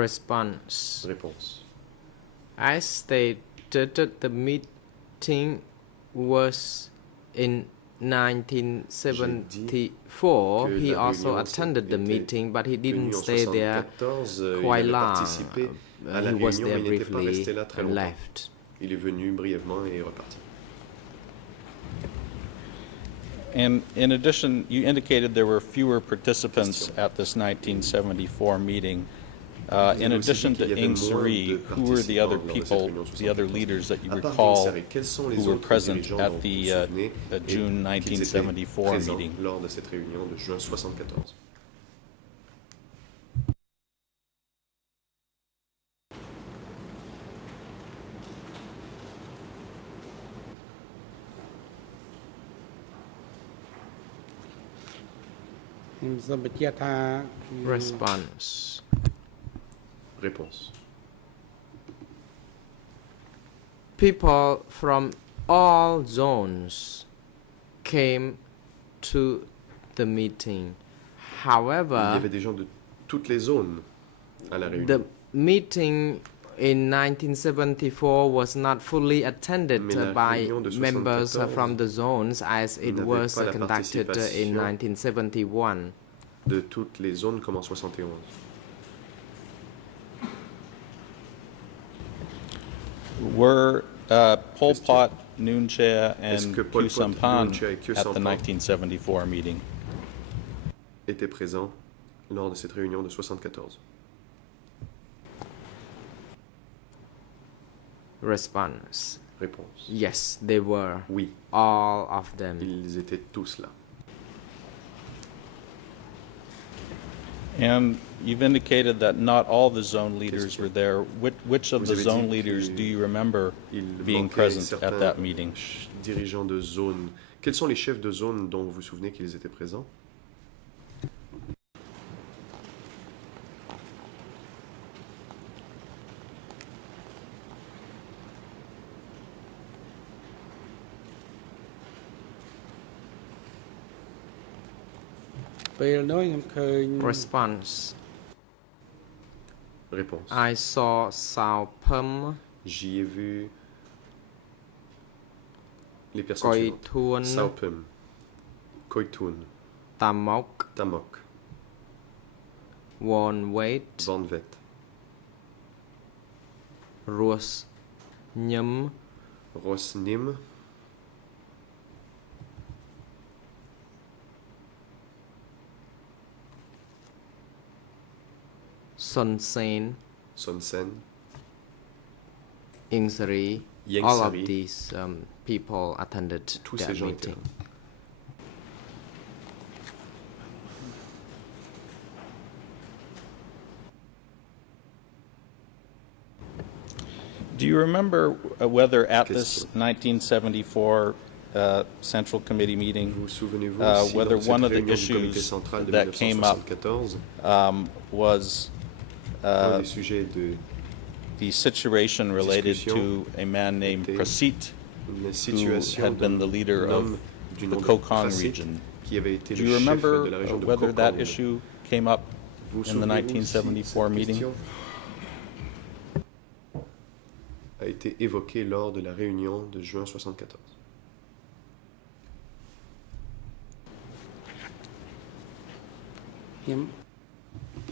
Response. Réponse. I stated that the meeting was in 1974. He also attended the meeting, but he didn't stay there quite long. He was there briefly and left. Il est venu brièvement et est reparti. And in addition, you indicated there were fewer participants at this 1974 meeting. In addition to Ing Sari, who were the other people, the other leaders that you recall who were present at the June 1974 meeting? Lors de cette réunion de juin 74. Response. Réponse. People from all zones came to the meeting. Il y However, avait des gens de toutes les zones à la réunion. the meeting in 1974 was not fully attended Mais la by réunion de members 74 from the zones as it n'avait was pas la conducted in participation 1971. De toutes les zones comme en 71. Were Pol Pot, Nuon Chea, Est-ce and que Pol Khieu Pot, Samphan Nuon Chea et Khieu at the Samphan 1974 meeting? Étaient présents lors de cette réunion de 74. Response. Réponse. Yes, they were. Oui, All of them. ils étaient tous là. And you've indicated that not all the zone leaders Question. were there. Which of Vous the avez zone dit leaders que do you remember Il being manquait present at certains that meeting? dirigeants de zone. Quels sont les chefs de zone dont vous vous souvenez qu'ils étaient présents? Response. Réponse. I saw Sao Phum, J'y ai vu les personnes Koi suivantes. Thun, Sao Phum, Koi Thun, Tamok, Tamok, Won Wait, Van Vet, Ruos Nhum, Ros Nim, Son Sen, Son Sen, Ing Sari. Ieng All Sari. of these people attended Tous that ces gens étaient meeting. là. Do you remember whether at this Question. 1974 Central Committee meeting, Vous souvenez-vous si whether lors de cette one of the réunion du comité issues central de that came up 1974, was un des sujets de the situation related discussion to a man named était Prasit, la who situation had been the d'un leader homme of du the nom de Kokong Prasit, region. qui avait été Do le you chef remember de la région de whether that Kokong. issue came up Vous in the souvenez-vous si 1974 cette meeting? question a été évoquée lors de la réunion de juin 74.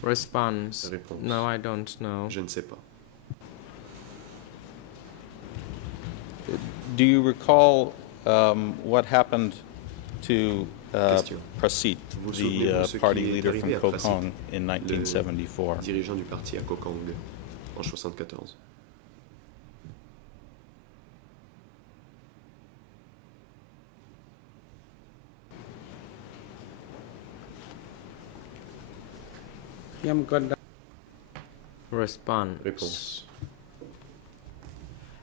Response. Réponse. No, I don't know. Je ne sais pas. Do you recall what happened to Question. Prasit, Vous souvenez-vous the ce party qui est leader arrivé from à Prasit, Kokong in 1974? Dirigeant du parti à Kokong en 74. Response. Réponse.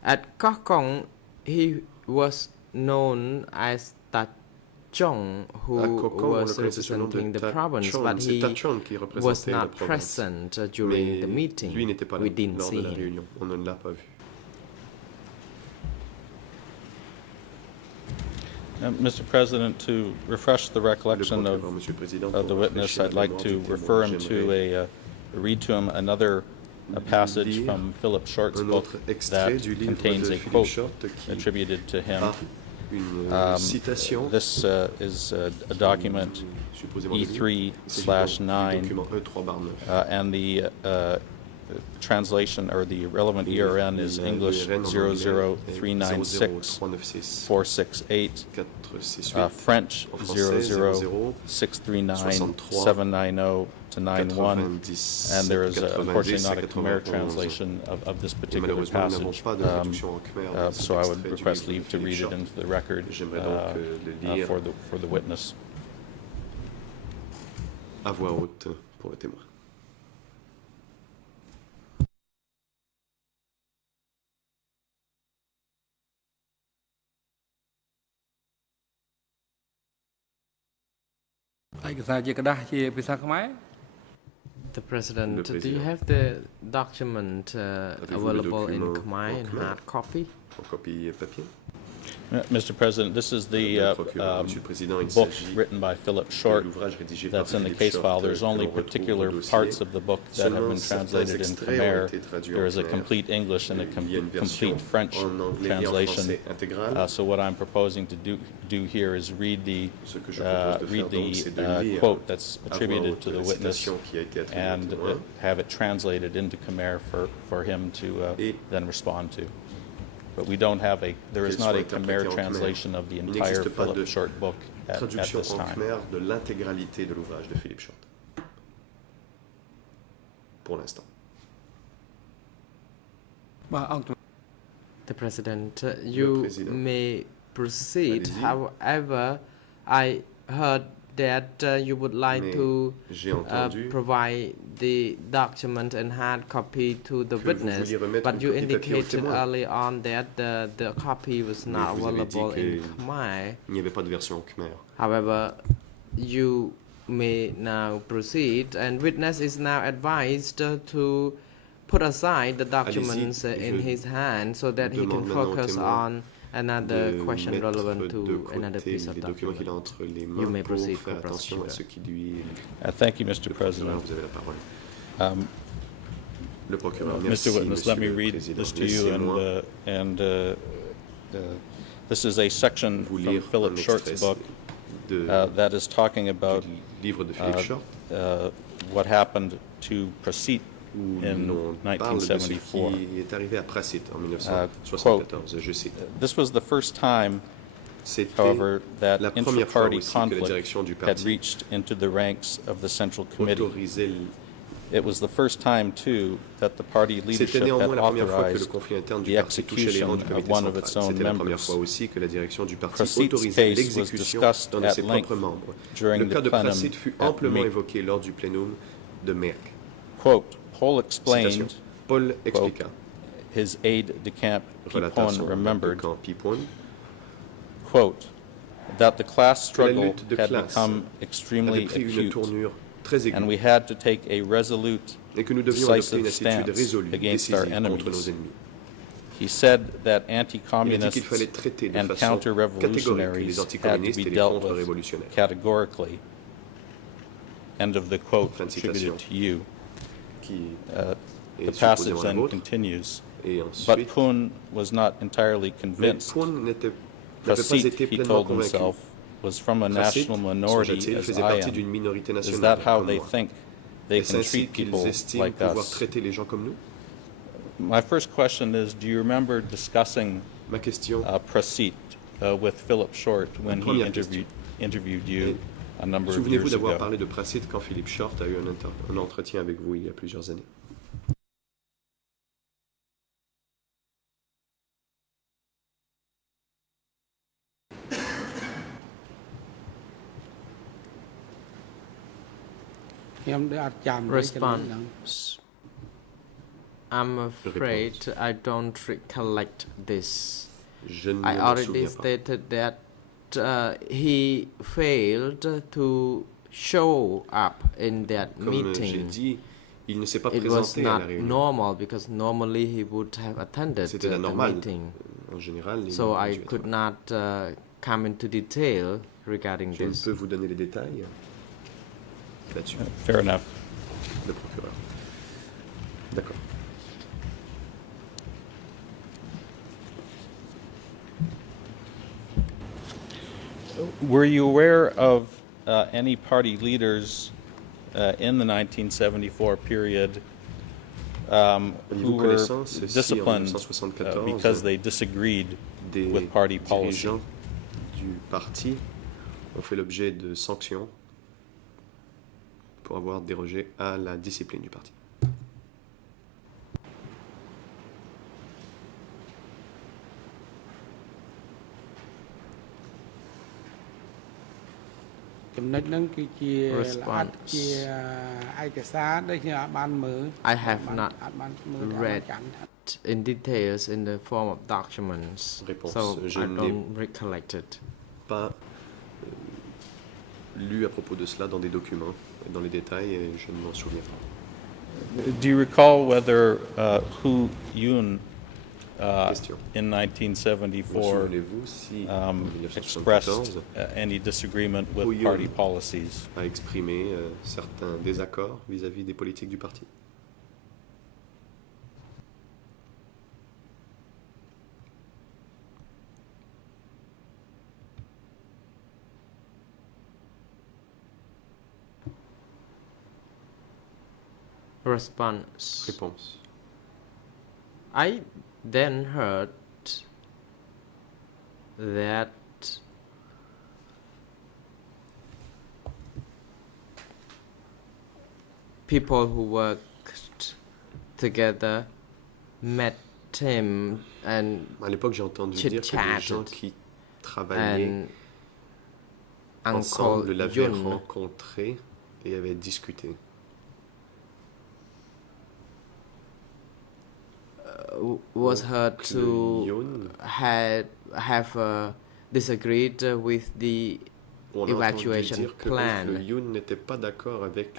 At Kokong, he was known as Ta Chong, who À Kokong, on le was connaissait sous le nom de representing the Ta province, Chong. but C'est he Ta Chong qui was représentait la not province. present during Mais the meeting. lui n'était pas là We didn't lors see de la him. réunion. On ne l'a pas vu. Mr. President, to refresh the Le recollection procureur, Monsieur le Président, of the pour witness, rafraîchir I'd la like mémoire to du témoin, refer him to j'aimerais read to him another a passage lire from Philip Short's un book autre extrait that du livre contains de a Philippe quote Short qui attributed to him. a une citation. This is a document Supposément le livre. C'est E3/9, du document E3/9. and the translation or the relevant ERN is English 00396-468, French 00639-790-91, and there is unfortunately not a Khmer translation of this particular passage, so I would request leave to read it into the record for the witness. À voix haute pour le témoin. The President, do you have the document available in Khmer in hard copy? En copie papier. Mr. President, this is the book written by Philip Short that's in the case file. There's only particular parts of the book that have been translated in Khmer. There is a complete English and a complete French translation. So what I'm proposing to do here is read the quote that's attributed to the witness and have it translated into Khmer for him to then respond to. But we don't have there is not a Khmer translation of the entire Philip Short book at this time. Khmer de l'intégralité de l'ouvrage de Philippe Short. Pour l'instant. The President, you may proceed. However, I heard that you would like to provide the document in hard copy to the witness, but you indicated early on that the copy was not available in Khmer. Il n'y avait pas de version en Khmer. However, you may now proceed, and witness is now advised to put aside the documents in his hand so that he can focus on another question relevant to another piece of document. You may proceed for prosecutor. Thank you, Mr. President. Mr. Witness, let me read this to you, and this is a section from Philip Short's book that is talking about what happened to Prasit in 1974. This was the first time, however, that inter-party conflict had reached into the ranks of the Central Committee. It was the first time, too, that the party leadership had authorized the execution of one of its own members. Prasit's case was discussed at length during the plenum at MEC. Quote, Paul explained, quote, his aide-de-camp Pipon remembered, quote, that the class struggle had become extremely acute, and we had to take a resolute, decisive stance against our enemies. He said that anti-communists and counter-revolutionaries had to be dealt with categorically. End of the quote attributed to you. The passage then continues, but Pun was not entirely convinced. Prasit, he told himself, was from a national minority as I am. Is that how they think they can treat people like us? My first question is, do you remember discussing Prasit with Philip Short when he interviewed you a number of years Souvenez-vous d'avoir ago? parlé de Prasit quand Philippe Short a eu un entretien avec vous il y a plusieurs années. Response. I'm afraid I don't recollect this. I already stated that he failed to show up in that meeting. It was not normal because normally he would have attended the meeting. So I could not come into detail regarding Je ne this. peux vous donner les détails là-dessus. Fair enough. Le procureur. D'accord. Were you aware of any party leaders in the 1974 period who were disciplined because they disagreed with party policy? Dirigeants du parti ont fait l'objet de sanctions pour avoir dérogé à la discipline du parti. I have not read in details in the form of documents, so I don't recollect it. Pas lu à propos de cela dans des documents, dans les détails, et je ne m'en souviens pas. Do you recall whether Hu Yun in 1974 expressed any disagreement with party policies? A exprimé certains désaccords vis-à-vis des politiques du parti. Response. Réponse. I then heard that people who worked together met him and À l'époque, j'ai entendu dire que les gens qui travaillaient ensemble l'avaient rencontré et avaient discuté. Was heard to have disagreed with the evacuation plan,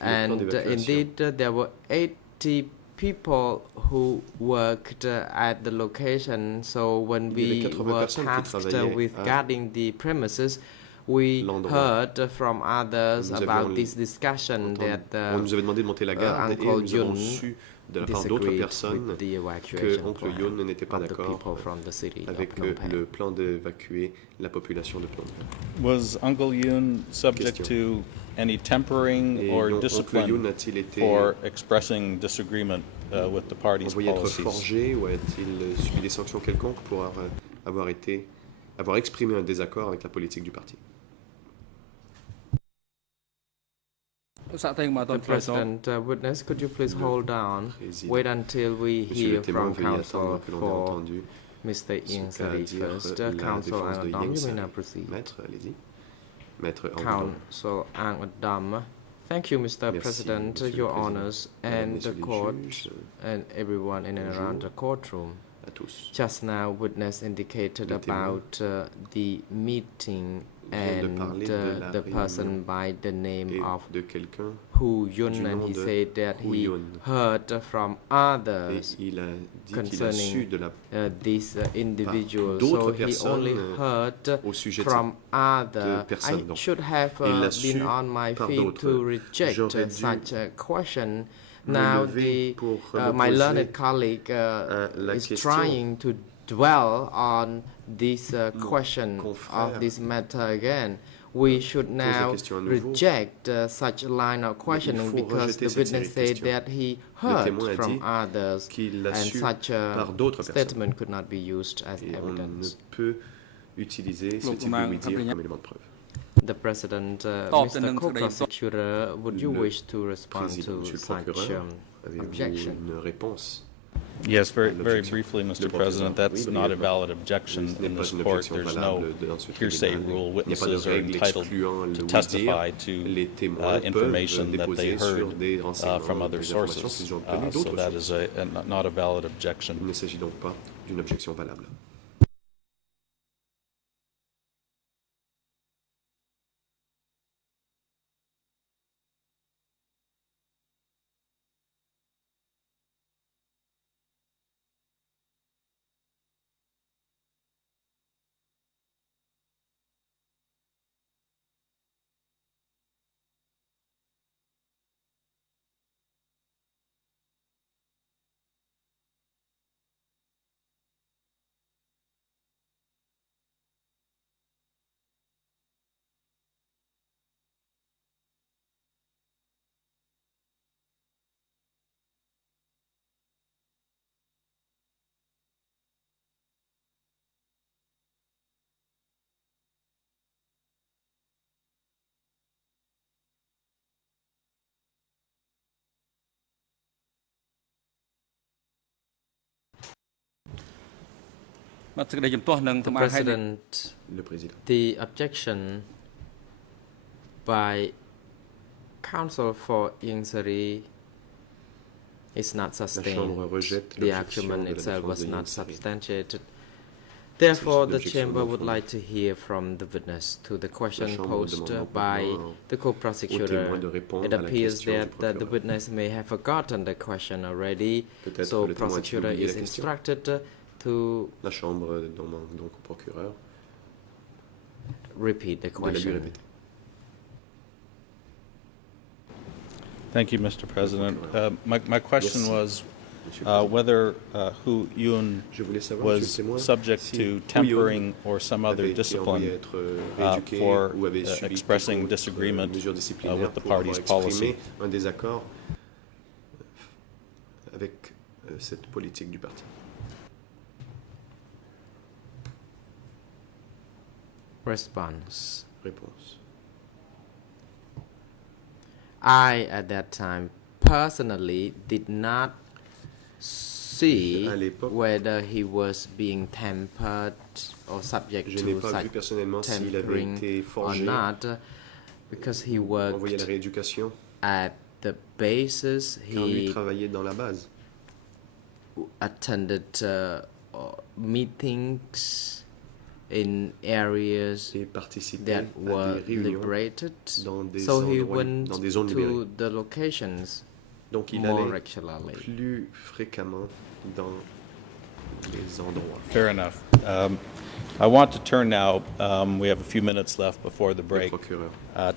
and indeed there were 80 people who worked at the location. So when we were tasked with guarding the premises, we heard from others about this discussion that Uncle Yun de la part d'autres personnes que Oncle Yun n'était pas d'accord avec le plan d'évacuer la population de Phnom Penh. Was Uncle Yun subject to any tempering or discipline for expressing disagreement with the party's policies? Être policies? forgé ou a-t-il subi des sanctions quelconques pour avoir exprimé un désaccord avec la politique du parti? The President, witness, could you please hold down? Wait until we hear from counsel for Mr. Ieng Sary first. Counsel Ang Adam, you may now proceed. Maître, allez-y. Maître Counsel Ang Adam. Thank you, Mr. President, Your Honors, and the court, and everyone in and around the courtroom. Just now, witness indicated about the meeting and the person by the name of Hu Yun, and he said that he heard from others concerning this individual. So he only heard from others. I should have been on my feet to reject such a question. Now my learned colleague is trying to dwell on this question of this matter again. We should now reject such a line of questioning because the witness said that he heard from others, and such a statement could not be used as evidence. The President, Mr. Co-Prosecutor, would you wish to respond to such objection? Yes, very briefly, Mr. President. That's not a valid objection in this court. There's no hearsay rule. Witnesses are entitled to testify to information that they heard from other sources. So that is not a valid objection. Il ne s'agit donc pas d'une objection valable. បាទសេចក្តីជំទាស់នឹង The President, Le président. the objection by counsel for Ieng Sary is not La sustained. Chambre rejette The l'objection argument de la itself défense was de not Ieng Sary. substantiated. Therefore, the L'objection chamber non would fondée. like to hear from the witness to the question Chambre posed demande by maintenant the au co-prosecutor. témoin de répondre It à la appears question du that the procureur. witness may have forgotten the question already, Peut-être so le témoin a-t-il prosecutor oublié is la question. instructed to La Chambre demande donc au procureur repeat the de la lui question. répéter. Thank you, Mr. President. My question Merci. was Monsieur le Président. whether Hu Yun Je voulais savoir, Monsieur le témoin, was subject si to Hu Yun tempering or some other avait été discipline envoyé être rééduqué for ou avait subi expressing toute autre disagreement mesure disciplinaire with the pour avoir party's exprimé policy. un désaccord avec cette politique du parti. Response. Réponse. I, at that time, personally did not see À l'époque, whether he was being tempered or subject je n'ai to pas vu such personnellement s'il avait tempering été or forgé, not, because he envoyé à la worked rééducation, at the bases. quand lui He travaillait dans la base. attended meetings in areas Et participait that à were des réunions liberated. dans des So he endroits, went dans des zones to libérées. the locations Donc il more allait regularly. plus fréquemment dans les endroits. Fair enough. I want to turn now, we have a few minutes left before the Le break, procureur.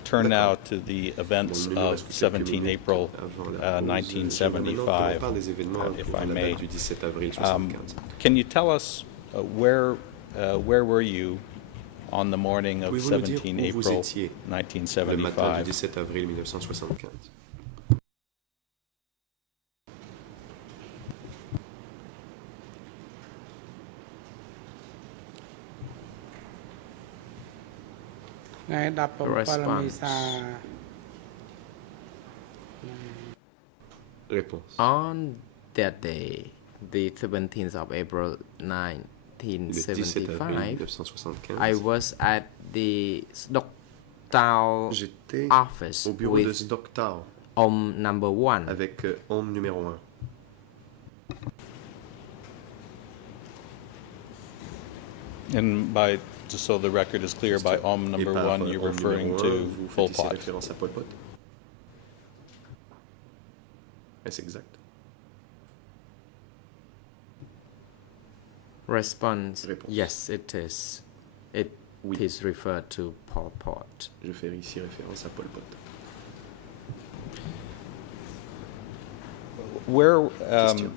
turn now D'accord. to the events Bon, il nous of reste quelques 17 minutes April avant la pause. 1975, J'aimerais maintenant qu'on parle des événements if pour I la may. date du 17 avril 75. Can you tell us where were you on the morning of Pouvez-vous nous dire 17 où vous April étiez le matin du 1975? 17 avril 1975? Réponse. On that day, the 17th of April Le 17 avril 1975, 1975, I was at the Stocktown j'étais office au bureau de with Stocktown number 1. avec homme numéro 1. And by, just so the record is clear, by OM number Et par, 1, you're homme referring numéro to 1, vous Pol faites ici Pot. référence à Pol Pot. Est-ce exact? Response: Réponse. Yes, it is. It Oui. is referred to Pol Pot. Je fais ici référence à Pol Pot. Where Question.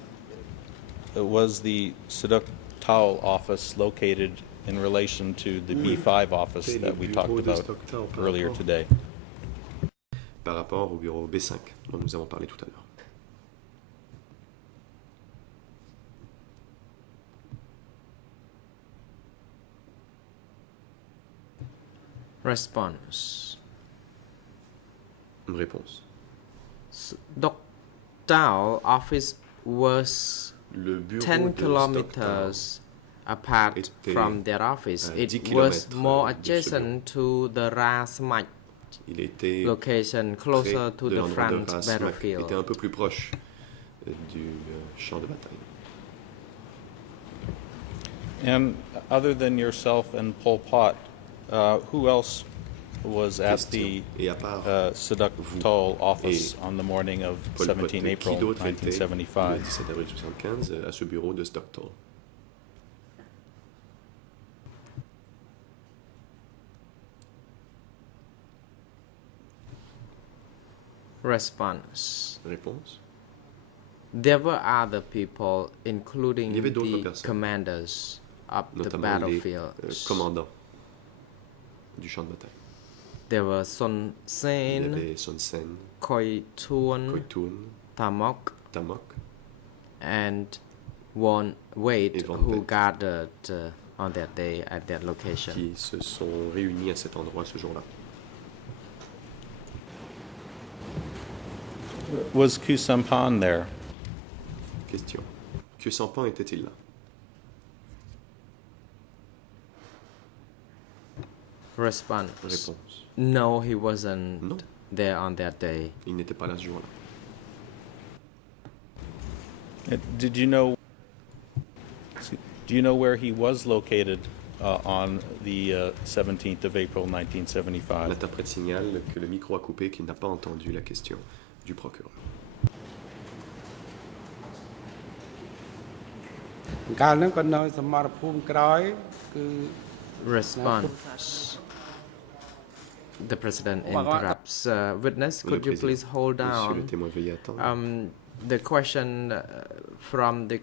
was the Saduk Towel office located in relation to the B5 office était that le we bureau talked de about Stocktown par earlier rapport- today? Par rapport au bureau B5 dont nous avons parlé tout à l'heure. Response: Une réponse. Stocktown office was Le bureau 10 de Stocktown kilometers apart était from their office. à It 10 was kilomètres more de ce adjacent to the Rasmach il était location, closer près to de the l'endroit de front Ras Mac, était un battlefield. peu plus proche du champ de bataille. And other than yourself and Pol Pot, who else was at the Question. Et à part Saduk vous Towel office et on the morning of Pol Pot, 17 qui April d'autre était le 1975? 17 avril 1975 à ce bureau de Stockton? Response: Réponse. There were other people, including Il y avait d'autres the personnes, commanders of the notamment les battlefields. commandants du champ de bataille. There were Son Il y Sen, avait Son Sen, Khoi Thun, Koitun, Tamok, Tamok, and Von Wade, Et Von who Wade. gathered on that day at that location. qui se sont réunis à cet endroit ce jour-là. Was Ku Sampan there? Question. Que Sampan était-il là? Response. Réponse. No, he wasn't Non. there on that day. Il n'était pas là ce jour-là. Do you know where he was located on the 17th of April 1975? L'interprète signale que le micro a coupé, qu'il n'a pas entendu la question du procureur. Response. The president interrupts. Witness, could you please hold Monsieur le down? témoin, veuillez attendre. The question from the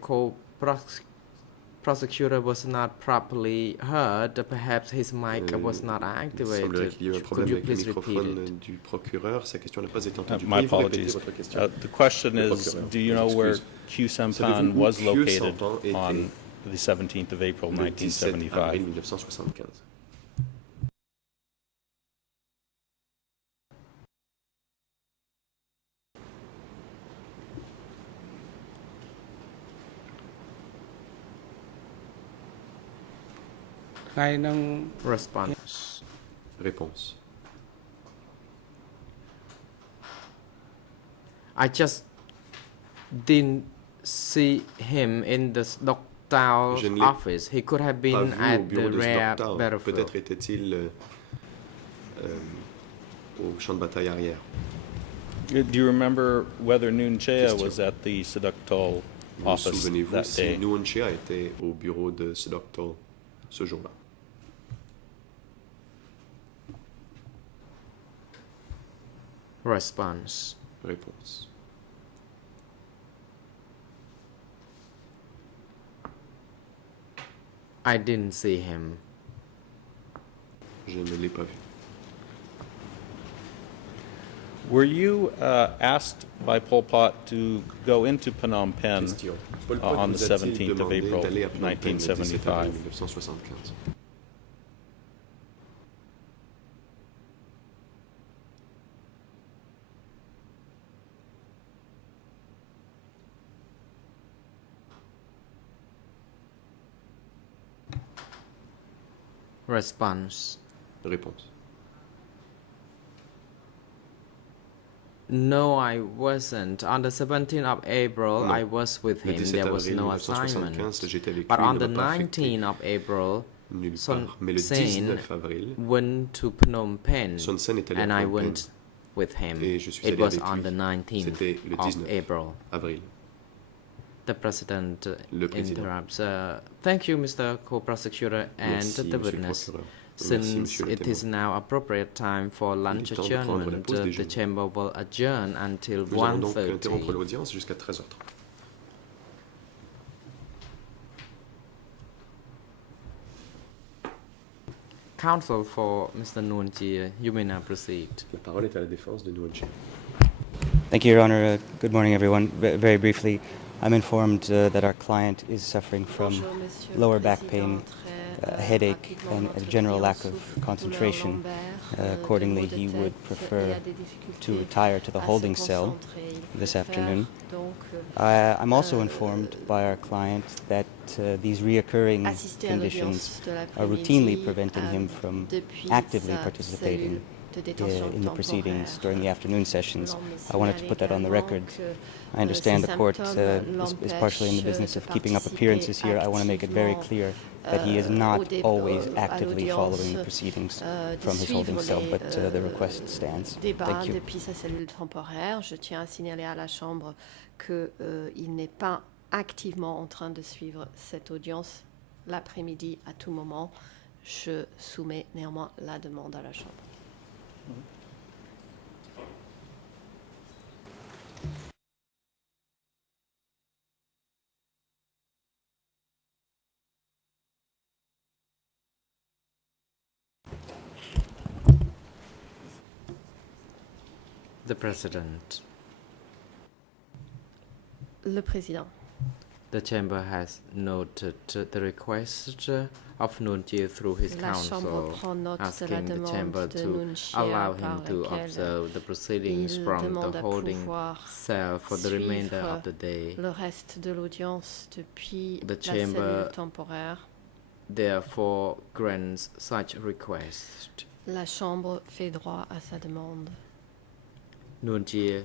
prosecutor was not properly heard. Perhaps his mic was not Il semblerait activated. qu'il y ait eu un Could problème you avec le please repeat it? microphone du procureur. Sa question n'a pas été entendue. My Pouvez-vous répéter apologies. votre question? The question Le is, procureur. do you know Je where m'excuse. Khieu Samphan Savez-vous où was Khieu located Samphan était on the 17th of April le 17 avril 1975? 1975. Response. Réponse. I just didn't see him in the Stockdale Je ne l'ai office. He could have Pas been vu au at bureau the de rear Stockdale. battlefield. Peut-être était-il au champ de bataille arrière. Do you remember whether Noon Chea Question. was at the Seduktal Vous office souvenez-vous that si day? Nuon Chea était au bureau de Seduktal ce jour-là? Response. Réponse. I didn't see him. Je ne l'ai pas vu. Were you asked by Pol Pot to go into Phnom Penh Question. Pol Pot on the vous a-t-il 17th of demandé April d'aller à Phnom Penh le 17 avril 1975? 1975? Response. Réponse. No, I wasn't. On the 17th of April, Non. I was with Le him. 17 There was avril no 1975, assignment. j'étais avec But lui, on il the ne m'a pas affecté 19th of April, nulle Son part. Mais le Sen 19 avril, went to Phnom Penh, Son Sen est allé and à I Phnom Penh. went with him. Et je suis It allé was avec on lui. the 19th C'était le of 19 April. avril. The president Le président. interrupts. Thank you, Mr. Co-Prosecutor and Merci, the monsieur le witness. procureur. Merci, Since monsieur le it is témoin. now appropriate time for lunch temps de prendre la adjournment, pause the déjeuner. chamber will adjourn until Nous allons donc 1:30. interrompre l'audience jusqu'à 13h30. Counsel for Mr. Nuon Chea, you may now proceed. La parole est à la défense de Nuon Chea. Thank you, Your Honor. Good morning, everyone. Very briefly, I'm informed that our client is suffering from Bonjour, Monsieur le lower back Président. pain, Très, a headache, rapidement, and notre a general client lack of souffre de concentration. douleurs lombaires, Accordingly, de he maux de would tête, prefer et a des difficultés to retire to the à se holding cell concentrer. Il this préfère afternoon. donc, I'm also informed by our client that these reoccurring assister à conditions l'audience de are l'après-midi, routinely preventing him from depuis actively sa participating cellule de détention in the proceedings temporaire. during the afternoon sessions. L'on me I wanted to signale put that on the également record. que, I understand ces the court symptômes is partially in the l'empêchent business de of keeping up participer appearances here. I want to make it very activement, clear that he is not always à actively l'audience, following the proceedings de from his holding suivre cell, les, but the request stands. débat Thank you. depuis sa cellule temporaire. Je tiens à signaler à la Chambre qu'il n'est pas activement en train de suivre cette audience l'après-midi à tout moment. Je soumets néanmoins la demande à la Chambre. The President. Le Président. The chamber has noted the request of Nuon Chea through his La Chambre counsel, prend note de la asking the chamber demande de to Nuon Chea allow par him to laquelle observe the proceedings il from the demande à holding pouvoir cell for the remainder suivre of the day. le reste de l'audience depuis The la chamber cellule temporaire. therefore grants such request. La Chambre fait droit à sa demande. Nuon Chea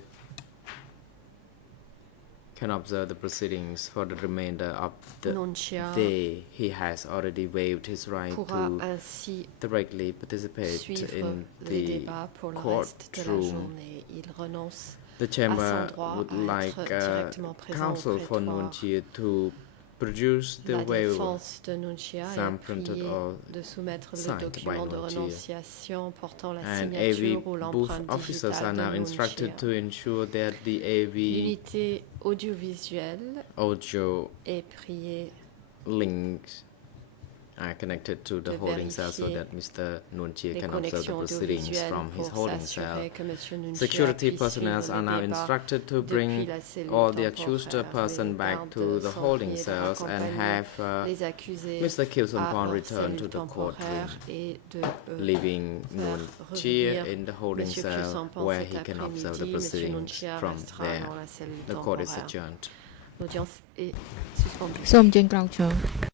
can observe the proceedings for the remainder of the Nuon Chea day. He has already waived his right pourra to ainsi directly participate suivre in les the débats pour le reste de la courtroom. journée. Il renonce The à son chamber droit would à like être directement présent au counsel for Nuon prétoire. Chea to produce the La waiver défense de Nuon Chea Sam est printed priée or de soumettre le signed by document de Nuon Chea. renonciation portant la and AV signature ou booth l'empreinte officers are digitale now de Nuon instructed to Chea. ensure that the AV L'unité audiovisuelle audio est priée links are connected to the de holding cell so vérifier that Mr. Nuon Chea les can observe the connexions proceedings audiovisuelles from his pour holding cell. s'assurer que Monsieur Nuon Chea Security puisse personnel suivre are le now débat instructed to depuis bring la cellule all the accused temporaire. person Les back gardes to the sont holding priés cells and d'accompagner have les accusés Mr. Khieu à Samphan leur return to cellule the courtroom, temporaire et de leaving Nuon Chea revenir in the holding Monsieur Khieu cell Samphan where cet he can observe the après-midi. Monsieur Nuon proceedings Chea from restera there. dans la cellule The court is temporaire. adjourned. L'audience est suspendue. សូមអញ្ជើញក្រោកឈរ